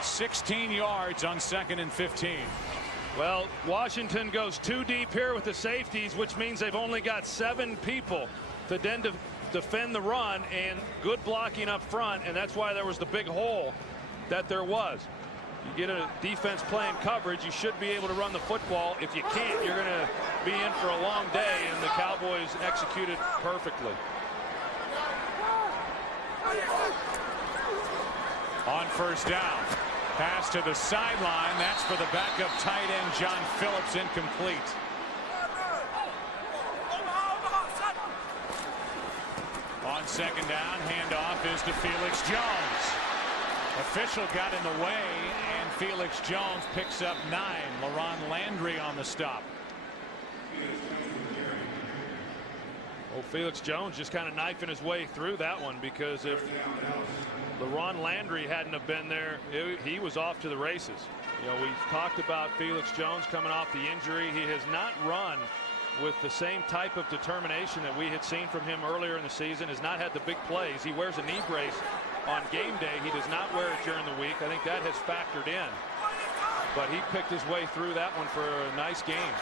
16 yards on 2nd and 15. Well, Washington goes too deep here with the safeties, which means they've only got 7 people to then defend the run, and good blocking up front, and that's why there was the big hole that there was. You get a defense playing coverage, you should be able to run the football. If you can't, you're going to be in for a long day, and the Cowboys executed perfectly. On first down, pass to the sideline. That's for the backup tight end John Phillips, incomplete. On 2nd down, handoff is to Felix Jones. Official got in the way, and Felix Jones picks up 9. LaRon Landry on the stop. Well, Felix Jones just kind of knifing his way through that one, because if LaRon Landry hadn't have been there, he was off to the races. You know, we've talked about Felix Jones coming off the injury. He has not run with the same type of determination that we had seen from him earlier in the season. Has not had the big plays. He wears a knee brace on game day. He does not wear it during the week. I think that has factored in. But he picked his way through that one for a nice game.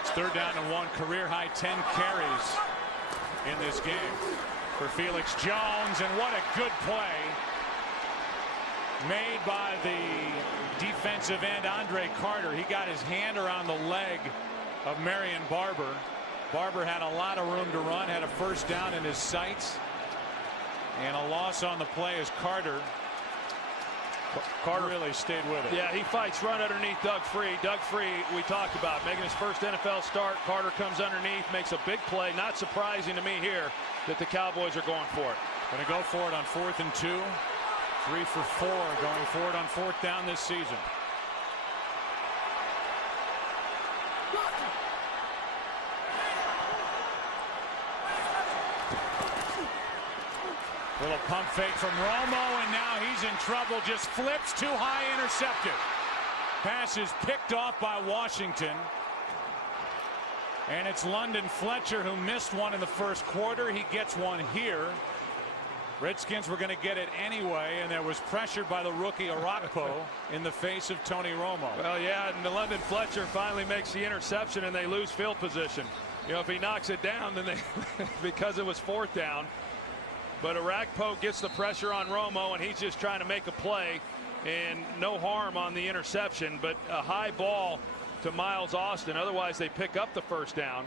It's 3rd down and 1. Career high 10 carries in this game for Felix Jones, and what a good play made by the defensive end Andre Carter. He got his hand around the leg of Marion Barber. Barber had a lot of room to run, had a first down in his sights, and a loss on the play as Carter really stayed with it. Yeah, he fights right underneath Doug Free. Doug Free, we talked about making his first NFL start. Carter comes underneath, makes a big play. Not surprising to me here that the Cowboys are going for it. Going to go for it on 4th and 2. 3 for 4 going for it on 4th down this season. Little pump fake from Romo, and now he's in trouble. Just flips too high, intercepted. Pass is picked off by Washington. And it's London Fletcher who missed one in the first quarter. He gets one here. Redskins were going to get it anyway, and there was pressure by the rookie Arakpo in the face of Tony Romo. Well, yeah, and the London Fletcher finally makes the interception, and they lose field position. You know, if he knocks it down, then they because it was 4th down. But Arakpo gets the pressure on Romo, and he's just trying to make a play, and no harm on the interception, but a high ball to Miles Austin. Otherwise, they pick up the first down.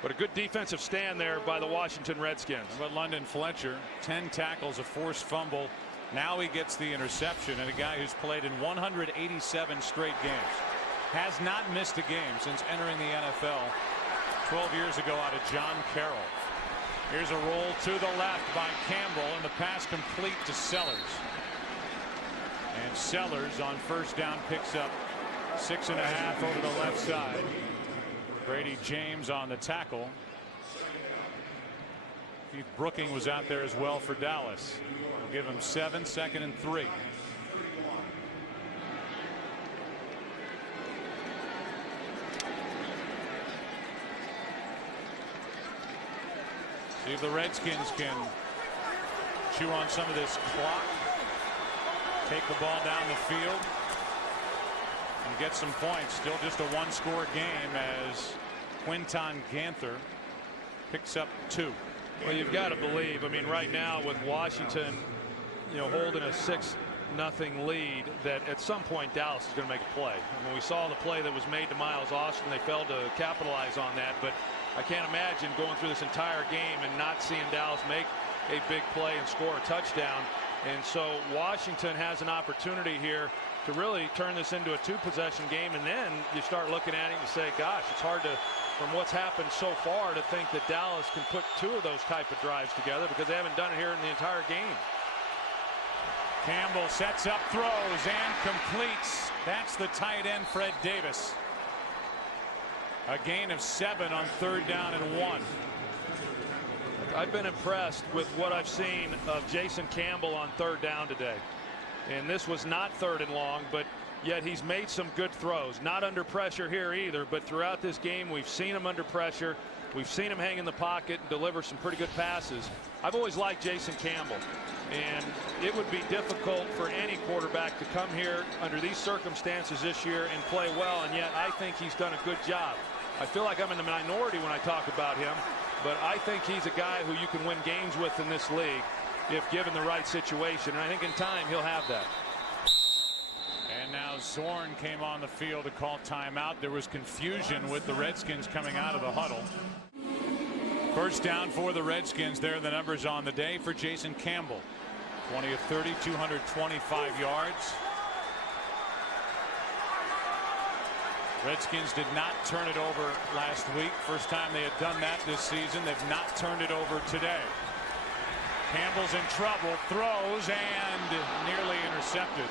But a good defensive stand there by the Washington Redskins. But London Fletcher, 10 tackles, a forced fumble. Now he gets the interception, and a guy who's played in 187 straight games. Has not missed a game since entering the NFL 12 years ago out of John Carroll. Here's a roll to the left by Campbell, and the pass complete to Sellers. And Sellers on first down picks up 6.5 over the left side. Brady James on the tackle. Keith Brooking was out there as well for Dallas. We'll give him 7, 2nd and 3. See if the Redskins can chew on some of this clock, take the ball down the field, and get some points. Still just a 1-score game as Quinton Ganther picks up 2. Well, you've got to believe, I mean, right now with Washington, you know, holding a 6-0 lead, that at some point Dallas is going to make a play. I mean, we saw the play that was made to Miles Austin. They failed to capitalize on that, but I can't imagine going through this entire game and not seeing Dallas make a big play and score a touchdown. And so Washington has an opportunity here to really turn this into a 2-possession game, and then you start looking at it and say, gosh, it's hard to, from what's happened so far, to think that Dallas can put 2 of those type of drives together, because they haven't done it here in the entire game. Campbell sets up, throws, and completes. That's the tight end Fred Davis. A gain of 7 on 3rd down and 1. I've been impressed with what I've seen of Jason Campbell on 3rd down today. And this was not 3rd and long, but yet he's made some good throws. Not under pressure here either, but throughout this game we've seen him under pressure. We've seen him hang in the pocket and deliver some pretty good passes. I've always liked Jason Campbell, and it would be difficult for any quarterback to come here under these circumstances this year and play well, and yet I think he's done a good job. I feel like I'm in the minority when I talk about him, but I think he's a guy who you can win games with in this league if given the right situation, and I think in time he'll have that. And now Zorn came on the field to call timeout. There was confusion with the Redskins coming out of the huddle. First down for the Redskins. There are the numbers on the day for Jason Campbell. 20 of 30, 225 yards. Redskins did not turn it over last week. First time they had done that this season. They've not turned it over today. Campbell's in trouble, throws, and nearly intercepted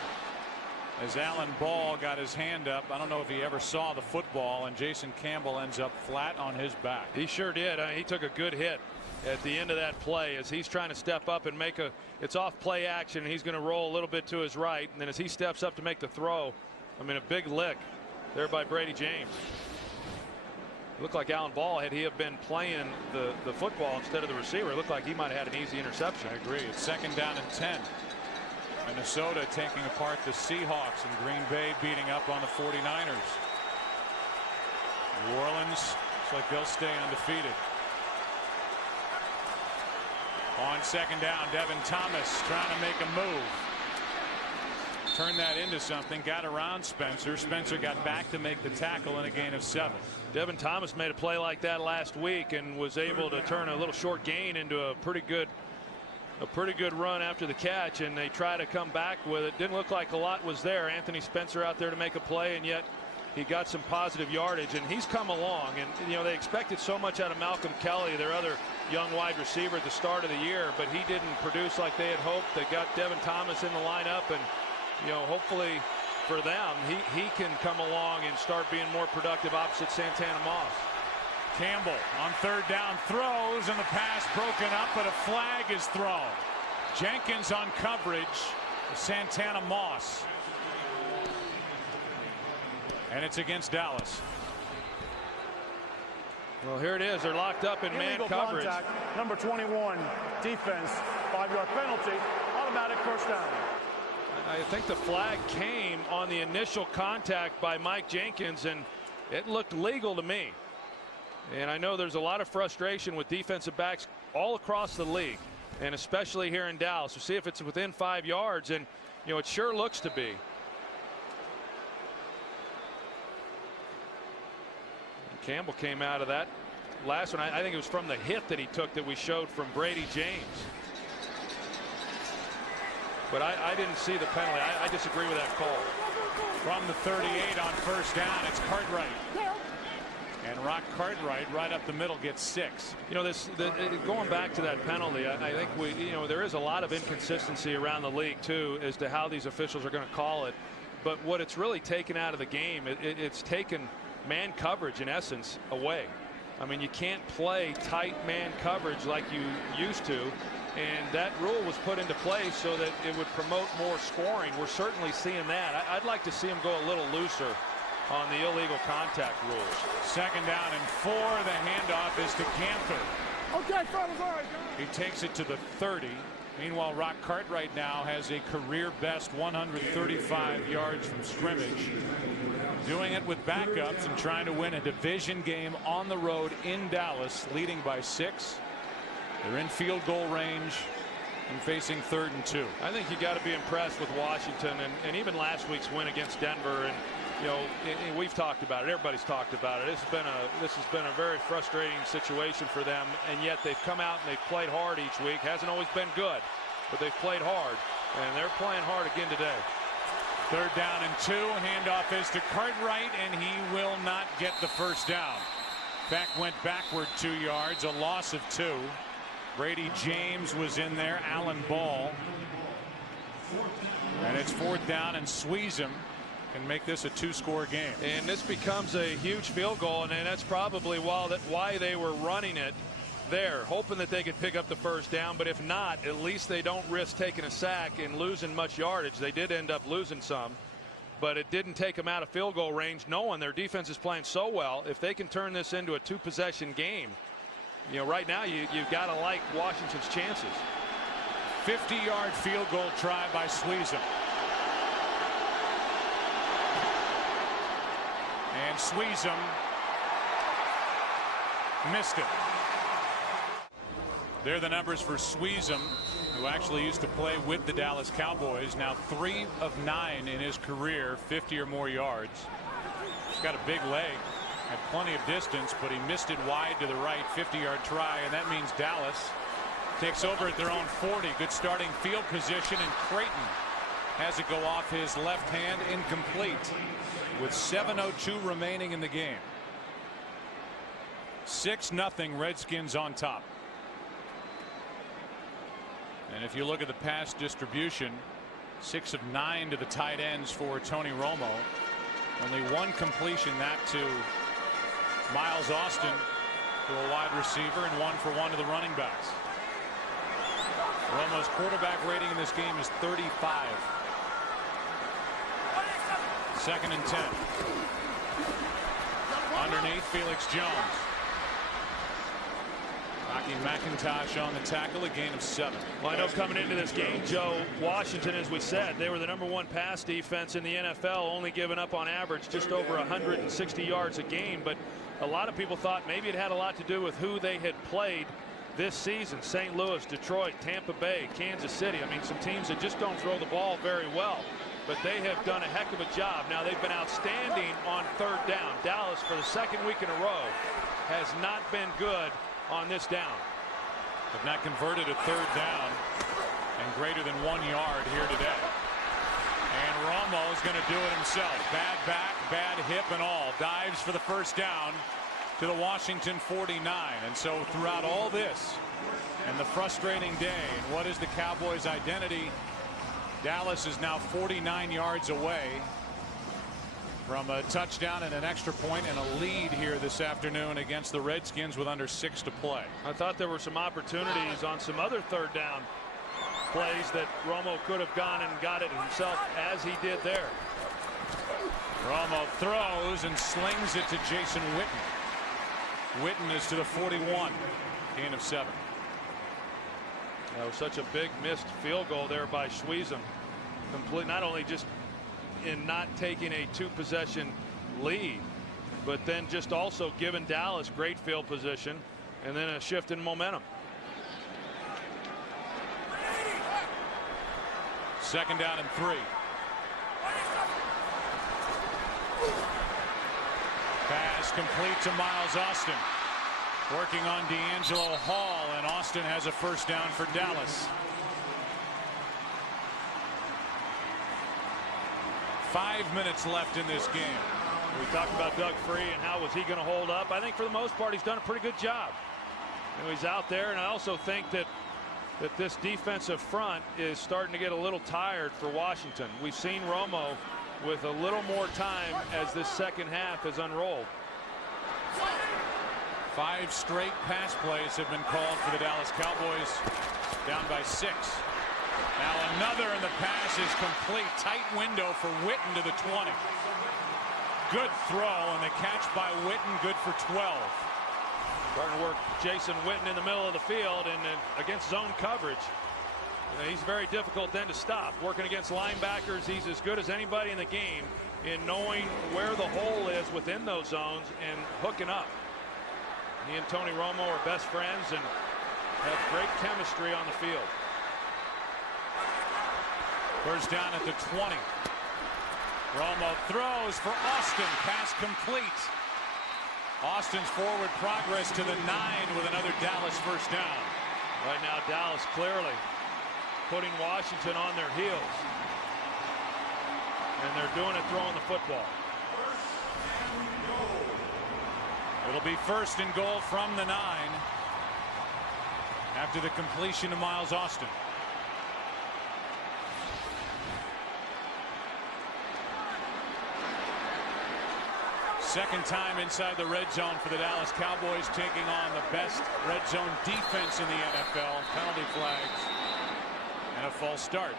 as Alan Ball got his hand up. I don't know if he ever saw the football, and Jason Campbell ends up flat on his back. He sure did. He took a good hit at the end of that play as he's trying to step up and make it's off play action, and he's going to roll a little bit to his right, and then as he steps up to make the throw, I mean, a big lick there by Brady James. It looked like Alan Ball, had he have been playing the football instead of the receiver, it looked like he might have had an easy interception. I agree. It's second down and 10. Minnesota taking apart the Seahawks, and Green Bay beating up on the 49ers. New Orleans looks like they'll stay undefeated. On second down, Devin Thomas trying to make a move. Turned that into something, got around Spencer. Spencer got back to make the tackle in a gain of 7. Devin Thomas made a play like that last week and was able to turn a little short gain into a pretty good run after the catch, and they try to come back with it. Didn't look like a lot was there. Anthony Spencer out there to make a play, and yet he got some positive yardage, and he's come along. And you know, they expected so much out of Malcolm Kelly, their other young wide receiver at the start of the year, but he didn't produce like they had hoped. They got Devin Thomas in the lineup, and you know, hopefully for them he can come along and start being more productive opposite Santana Moss. Campbell on third down throws, and the pass broken up, but a flag is thrown. Jenkins on coverage. Santana Moss. And it's against Dallas. Well, here it is. They're locked up in man coverage. Contact, number 21, defense, 5-yard penalty, automatic first down. I think the flag came on the initial contact by Mike Jenkins, and it looked legal to me. And I know there's a lot of frustration with defensive backs all across the league, and especially here in Dallas. We'll see if it's within 5 yards, and you know, it sure looks to be. Campbell came out of that last one. I think it was from the hit that he took that we showed from Brady James. But I didn't see the penalty. I disagree with that call. From the 38 on first down, it's Cartwright. And Rock Cartwright right up the middle gets 6. You know, going back to that penalty, I think there is a lot of inconsistency around the league too as to how these officials are going to call it. But what it's really taken out of the game, it's taken man coverage in essence away. I mean, you can't play tight man coverage like you used to, and that rule was put into place so that it would promote more scoring. We're certainly seeing that. I'd like to see him go a little looser on the illegal contact rules. Second down and 4. The handoff is to Cantor. Okay, fellas, all right. He takes it to the 30. Meanwhile, Rock Cartwright now has a career best 135 yards from scrimmage. Doing it with backups and trying to win a division game on the road in Dallas, leading by 6. They're in field goal range and facing 3rd and 2. I think you got to be impressed with Washington, and even last week's win against Denver. And you know, we've talked about it. Everybody's talked about it. This has been a very frustrating situation for them, and yet they've come out and they've played hard each week. Hasn't always been good, but they've played hard, and they're playing hard again today. 3rd down and 2. Handoff is to Cartwright, and he will not get the first down. Beck went backward 2 yards, a loss of 2. Brady James was in there, Alan Ball. And it's 4th down, and Sweezum can make this a 2-score game. And this becomes a huge field goal, and that's probably why they were running it there, hoping that they could pick up the first down. But if not, at least they don't risk taking a sack and losing much yardage. They did end up losing some, but it didn't take them out of field goal range, knowing their defense is playing so well. If they can turn this into a 2-possession game, you know, right now you've got to like Washington's chances. 50-yard field goal try by Sweezum. And Sweezum missed it. There are the numbers for Sweezum, who actually used to play with the Dallas Cowboys. Now 3 of 9 in his career, 50 or more yards. He's got a big leg, had plenty of distance, but he missed it wide to the right. 50-yard try, and that means Dallas takes over at their own 40. Good starting field position, and Creighton has it go off his left hand, incomplete, with 7:02 remaining in the game. 6-0 Redskins on top. And if you look at the pass distribution, 6 of 9 to the tight ends for Tony Romo. Only 1 completion, that to Miles Austin, to a wide receiver, and 1 for 1 to the running backs. Romo's quarterback rating in this game is 35. 2nd and 10. Underneath, Felix Jones. Rocky McIntosh on the tackle, a gain of 7. Well, I know coming into this game, Joe, Washington, as we said, they were the #1 pass defense in the NFL, only giving up on average just over 160 yards a game. But a lot of people thought maybe it had a lot to do with who they had played this season. St. Louis, Detroit, Tampa Bay, Kansas City. I mean, some teams that just don't throw the ball very well. But they have done a heck of a job. Now, they've been outstanding on 3rd down. Dallas, for the 2nd week in a row, has not been good on this down. Have not converted a 3rd down and greater than 1 yard here today. And Romo is going to do it himself. Bad back, bad hip and all. Dives for the 1st down to the Washington 49. And so throughout all this and the frustrating day, and what is the Cowboys' identity, Dallas is now 49 yards away from a touchdown and an extra point and a lead here this afternoon against the Redskins with under 6 to play. I thought there were some opportunities on some other 3rd down plays that Romo could have gone and got it himself, as he did there. Romo throws and slings it to Jason Witten. Witten is to the 41. Gain of 7. That was such a big missed field goal there by Sweezum. Complete, not only just in not taking a 2-possession lead, but then just also giving Dallas great field position and then a shift in momentum. 2nd down and 3. Pass complete to Miles Austin. Working on D'Angelo Hall, and Austin has a 1st down for Dallas. 5 minutes left in this game. We talked about Doug Free and how was he going to hold up. I think for the most part he's done a pretty good job. You know, he's out there, and I also think that this defensive front is starting to get a little tired for Washington. We've seen Romo with a little more time as this 2nd half has unrolled. 5 straight pass plays have been called for the Dallas Cowboys, down by 6. Now another, and the pass is complete. Tight window for Witten to the 20. Good throw, and the catch by Witten, good for 12. Starting to work Jason Witten in the middle of the field and against zone coverage. He's very difficult then to stop. Working against linebackers, he's as good as anybody in the game in knowing where the hole is within those zones and hooking up. He and Tony Romo are best friends and have great chemistry on the field. 1st down at the 20. Romo throws for Austin. Pass complete. Austin's forward progress to the 9 with another Dallas 1st down. Right now, Dallas clearly putting Washington on their heels. And they're doing it throwing the football. It'll be 1st and goal from the 9 after the completion of Miles Austin. Second time inside the red zone for the Dallas Cowboys, taking on the best red zone defense in the NFL. Penalty flags and a false start.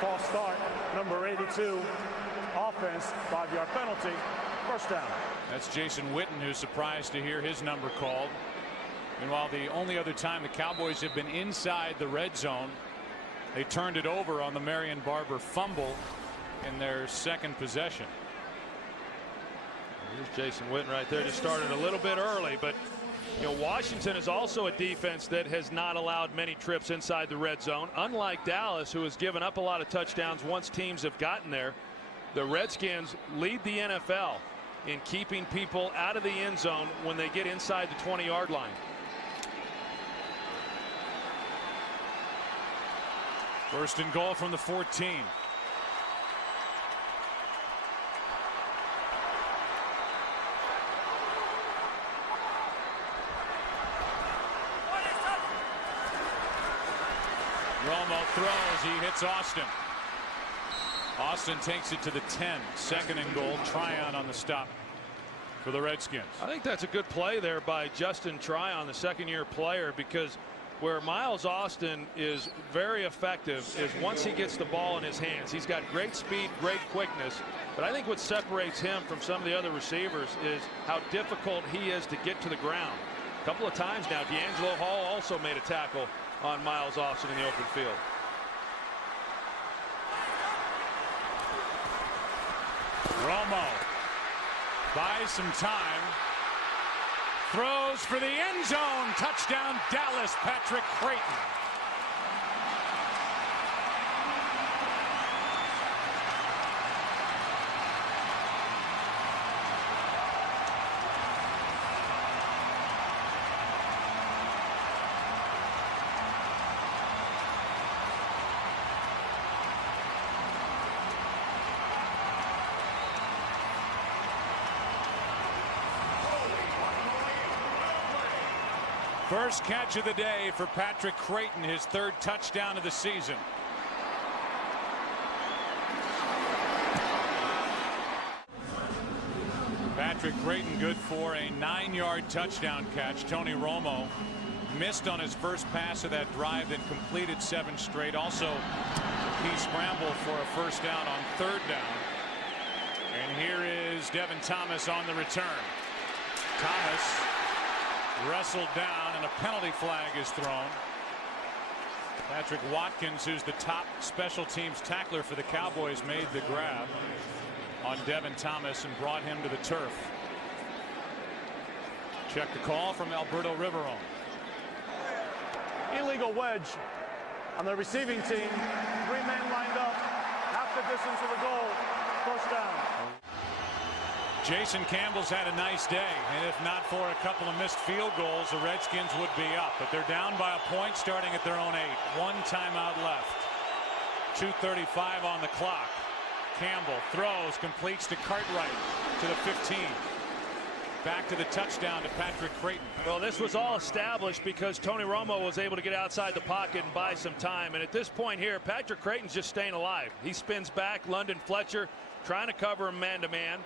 False start, number 82. Offense, 5-yard penalty. 1st down. That's Jason Witten, who's surprised to hear his number called. Meanwhile, the only other time the Cowboys have been inside the red zone, they turned it over on the Marion Barber fumble in their second possession. Here's Jason Witten right there. Just started a little bit early, but Washington is also a defense that has not allowed many trips inside the red zone. Unlike Dallas, who has given up a lot of touchdowns once teams have gotten there, the Redskins lead the NFL in keeping people out of the end zone when they get inside the 20-yard line. First and goal from the 14. Romo throws. He hits Austin. Austin takes it to the 10. Second and goal. Tryon on the stop for the Redskins. I think that's a good play there by Justin Tryon, the second-year player, because where Miles Austin is very effective is once he gets the ball in his hands. He's got great speed, great quickness, but I think what separates him from some of the other receivers is how difficult he is to get to the ground. A couple of times now, D'Angelo Hall also made a tackle on Miles Austin in the open field. Romo buys some time, throws for the end zone. Touchdown Dallas. Patrick Creighton. First catch of the day for Patrick Creighton, his third touchdown of the season. Patrick Creighton good for a 9-yard touchdown catch. Tony Romo missed on his first pass of that drive, then completed 7 straight. Also a key scramble for a first down on third down. And here is Devin Thomas on the return. Thomas wrestled down and a penalty flag is thrown. Patrick Watkins, who's the top special teams tackler for the Cowboys, made the grab on Devin Thomas and brought him to the turf. Check the call from Alberto Riveron. Illegal wedge on the receiving team. 3 men lined up. Half the distance of the goal. First down. Jason Campbell's had a nice day, and if not for a couple of missed field goals, the Redskins would be up. But they're down by a point starting at their own 8. 1 timeout left. 2:35 on the clock. Campbell throws, completes to Cartwright to the 15. Back to the touchdown to Patrick Creighton. Well, this was all established because Tony Romo was able to get outside the pocket and buy some time. And at this point here, Patrick Creighton's just staying alive. He spins back. London Fletcher trying to cover him man-to-man.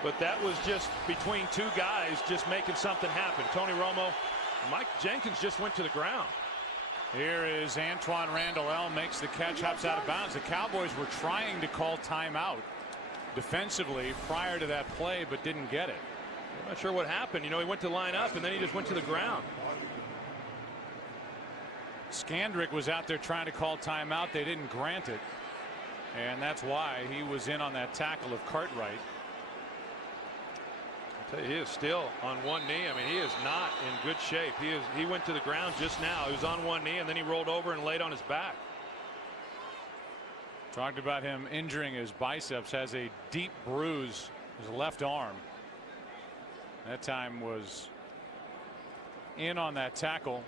But that was just between 2 guys just making something happen. Tony Romo, Mike Jenkins just went to the ground. Here is Antoine Randall. Makes the catch, hops out of bounds. The Cowboys were trying to call timeout defensively prior to that play, but didn't get it. I'm not sure what happened. He went to line up and then he just went to the ground. Skandrick was out there trying to call timeout. They didn't grant it, and that's why he was in on that tackle of Cartwright. He is still on one knee. I mean, he is not in good shape. He went to the ground just now. He was on one knee and then he rolled over and laid on his back. Talked about him injuring his biceps. Has a deep bruise his left arm. That time was in on that tackle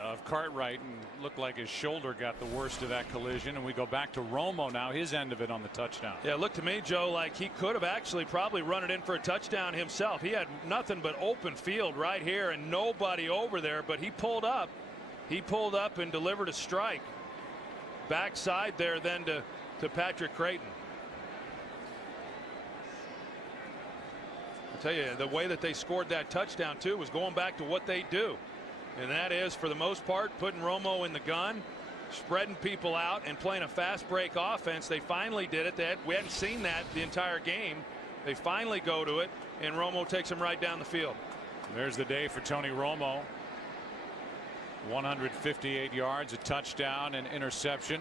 of Cartwright and looked like his shoulder got the worst of that collision. And we go back to Romo now, his end of it on the touchdown. Yeah, it looked to me, Joe, like he could have actually probably run it in for a touchdown himself. He had nothing but open field right here and nobody over there, but he pulled up. He pulled up and delivered a strike. Backside there then to Patrick Creighton. I tell you, the way that they scored that touchdown too was going back to what they do. And that is, for the most part, putting Romo in the gun, spreading people out, and playing a fast break offense. They finally did it. We hadn't seen that the entire game. They finally go to it, and Romo takes him right down the field. There's the day for Tony Romo. 158 yards, a touchdown, and interception.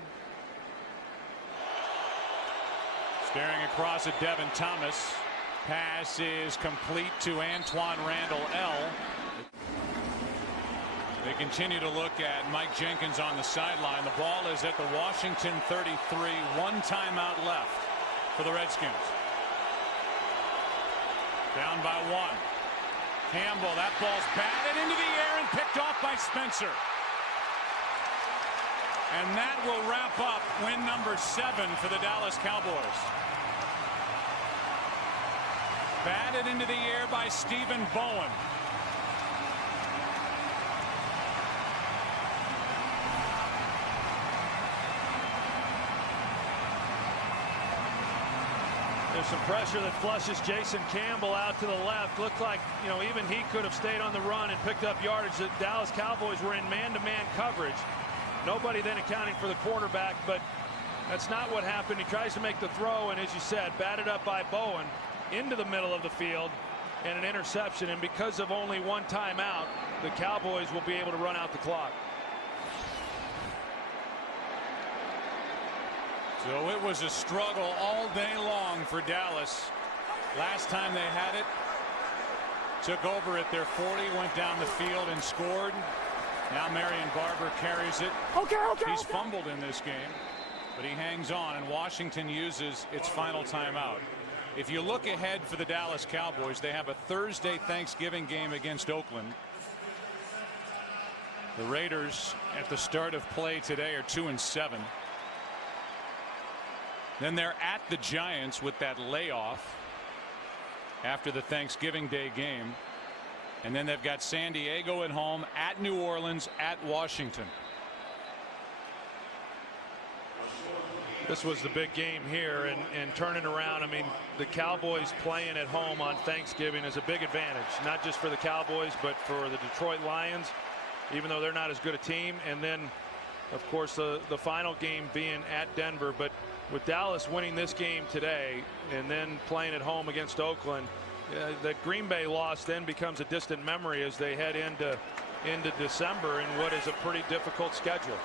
Staring across at Devin Thomas. Pass is complete to Antoine Randall L. They continue to look at Mike Jenkins on the sideline. The ball is at the Washington 33. One timeout left for the Redskins. Down by one. Campbell, that ball's batted into the air and picked off by Spencer. And that will wrap up win number 7 for the Dallas Cowboys. Batted into the air by Stephen Bowen. There's some pressure that flushes Jason Campbell out to the left. Looked like, even he could have stayed on the run and picked up yardage. The Dallas Cowboys were in man-to-man coverage. Nobody then accounting for the quarterback, but that's not what happened. He tries to make the throw, and as you said, batted up by Bowen into the middle of the field, and an interception. And because of only one timeout, the Cowboys will be able to run out the clock. So it was a struggle all day long for Dallas. Last time they had it, took over at their 40, went down the field and scored. Now Marion Barber carries it. He's fumbled in this game, but he hangs on, and Washington uses its final timeout. If you look ahead for the Dallas Cowboys, they have a Thursday Thanksgiving game against Oakland. The Raiders at the start of play today are 2-7. Then they're at the Giants with that layoff after the Thanksgiving Day game. And then they've got San Diego at home, at New Orleans, at Washington. This was the big game here, and turning around. I mean, the Cowboys playing at home on Thanksgiving is a big advantage, not just for the Cowboys, but for the Detroit Lions, even though they're not as good a team. And then, of course, the final game being at Denver. But with Dallas winning this game today and then playing at home against Oakland, the Green Bay loss then becomes a distant memory as they head into December in what is a pretty difficult schedule.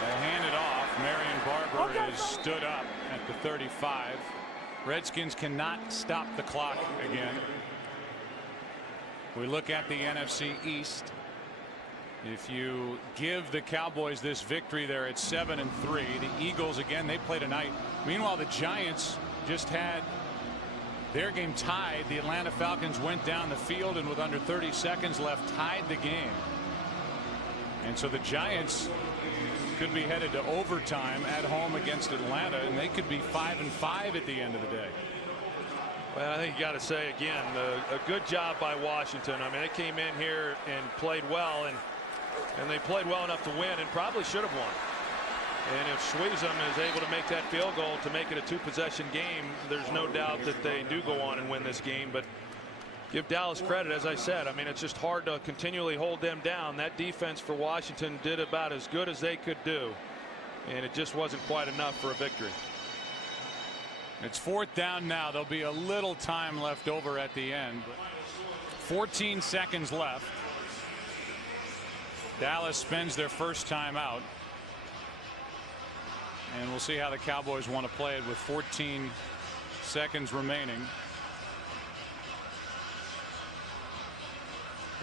They hand it off. Marion Barber is stood up at the 35. Redskins cannot stop the clock again. We look at the NFC East. If you give the Cowboys this victory, they're at 7-3. The Eagles, again, they play tonight. Meanwhile, the Giants just had their game tied. The Atlanta Falcons went down the field and with under 30 seconds left tied the game. And so the Giants could be headed to overtime at home against Atlanta, and they could be 5-5 at the end of the day. Well, I think you got to say again, a good job by Washington. I mean, they came in here and played well, and they played well enough to win and probably should have won. And if Schweizum is able to make that field goal to make it a 2-possession game, there's no doubt that they do go on and win this game. But give Dallas credit, as I said. I mean, it's just hard to continually hold them down. That defense for Washington did about as good as they could do, and it just wasn't quite enough for a victory. It's 4th down now. There'll be a little time left over at the end. 14 seconds left. Dallas spends their first time out. And we'll see how the Cowboys want to play it with 14 seconds remaining.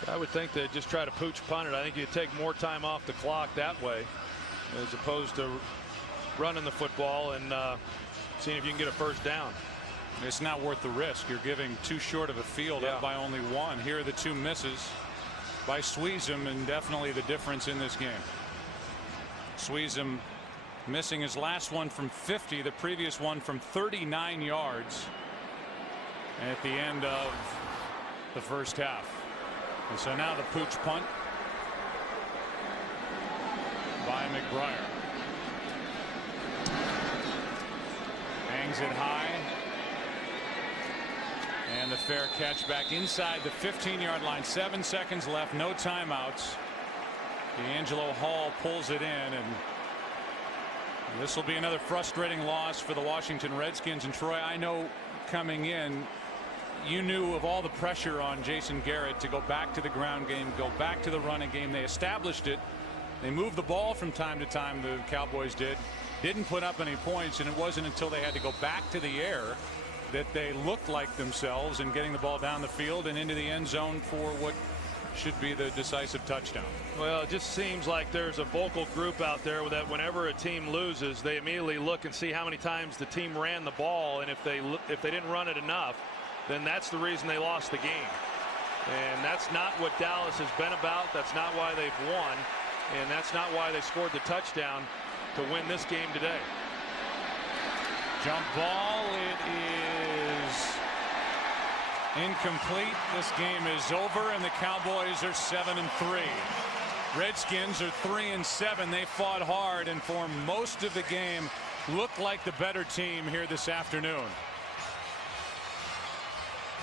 I would think they'd just try to pooch punt it. I think you'd take more time off the clock that way as opposed to running the football and seeing if you can get a first down. It's not worth the risk. You're giving too short of a field up by only one. Here are the two misses by Schweizum, and definitely the difference in this game. Schweizum missing his last one from 50, the previous one from 39 yards at the end of the first half. And so now the pooch punt by McBriar. Hangs it high. And the fair catch back inside the 15-yard line. 7 seconds left, no timeouts. D'Angelo Hall pulls it in, and this will be another frustrating loss for the Washington Redskins. And Troy, I know coming in you knew of all the pressure on Jason Garrett to go back to the ground game, go back to the running game. They established it. They moved the ball from time to time, the Cowboys didn't put up any points, and it wasn't until they had to go back to the air that they looked like themselves and getting the ball down the field and into the end zone for what should be the decisive touchdown. Well, it just seems like there's a vocal group out there that whenever a team loses, they immediately look and see how many times the team ran the ball, and if they didn't run it enough, then that's the reason they lost the game. And that's not what Dallas has been about. That's not why they've won, and that's not why they scored the touchdown to win this game today. Jump ball, it is incomplete. This game is over, and the Cowboys are 7-3. Redskins are 3-7. They fought hard and for most of the game looked like the better team here this afternoon.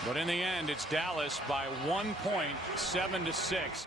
But in the end, it's Dallas by 1 point, 7-6.